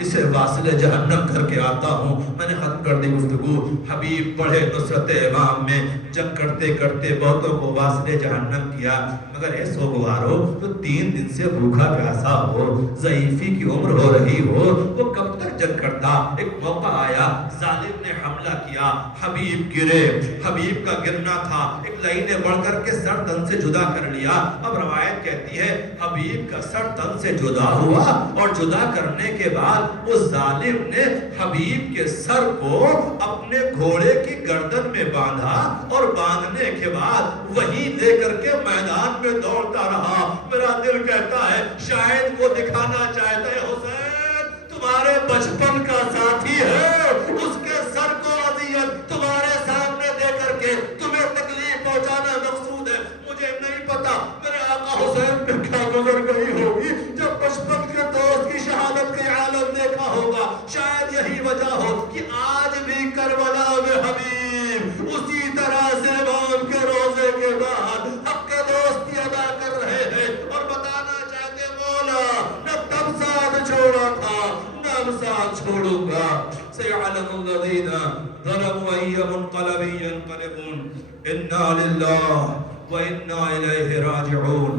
اسے واصل جہنم کر کے آتا ہوں. میں نے ختم کر دی گفتگو. حبیب پڑھے نصرت امام میں, جنگ کرتے کرتے بہتوں کو واصل جہنم کیا. مگر اے سوگوارو جو 3 دن سے بھوکا پیاسا ہو, ضعیفی کی عمر ہو رہی ہو, وہ کب تک جنگ کرتا؟ ایک موقع آیا, ظالم نے حملہ کیا, حبیب گرے. حبیب کا گرنا تھا, ایک لئی نے بڑھ کر کے سر تن سے جدا کر لیا. اب روایت کہتی ہے حبیب کا سر تن سے جدا ہوا, اور جدا کرنے کے بعد اس ظالم نے حبیب کے سر کو اپنے گھوڑے کی گردن میں باندھا, اور باندھنے کے بعد وہی لے کر کے میدان میں دوڑتا رہا. میرا دل کہتا ہے شاید وہ دکھانا چاہتا ہے حسین تمہارے بچپن کا ساتھی ہے, اس کے سر کو اذیت تمہارے سامنے دے کر کے تمہیں تکلیف پہنچانا مقصود ہے. مجھے نہیں پتا میرے آقا حسین پہ کیا گزر گئی ہوگی جب بچپن کے دوست کی شہادت کے عالم دیکھا ہوگا. شاید یہی وجہ ہو کہ آج بھی کربلا میں حبیب اسی طرح سے امام کے روزے کے بعد حق کے دوستی ادا کر رہے ہیں, اور بتانا چاہتے مولا نہ تب ساتھ چھوڑا تھا نہ اب ساتھ چھوڑوں گا. سيعلم الذين ظلموا أي منقلب ينقلبون إنا لله وإنا إليه راجعون.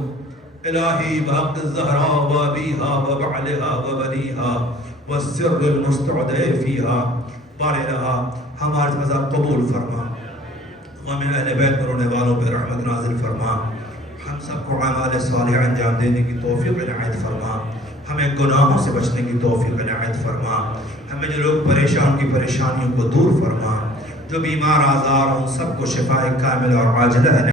إلهي بحق الزهراء وأبيها وبعلها وبنيها والسر المستودع فيها, بارئها ہمارے مذہب قبول فرما, ہمیں اہل بیت میں رونے والوں پہ رحمت نازل فرما, ہم سب کو اعمال صالحہ انجام دینے کی توفیق عنایت فرما, ہمیں گناہوں سے بچنے کی توفیق عنایت فرما, ہمیں جو لوگ پریشان کی پریشانیوں کو دور فرما, جو بیمار آزار ہوں سب کو شفاء کامل اور عاجلہ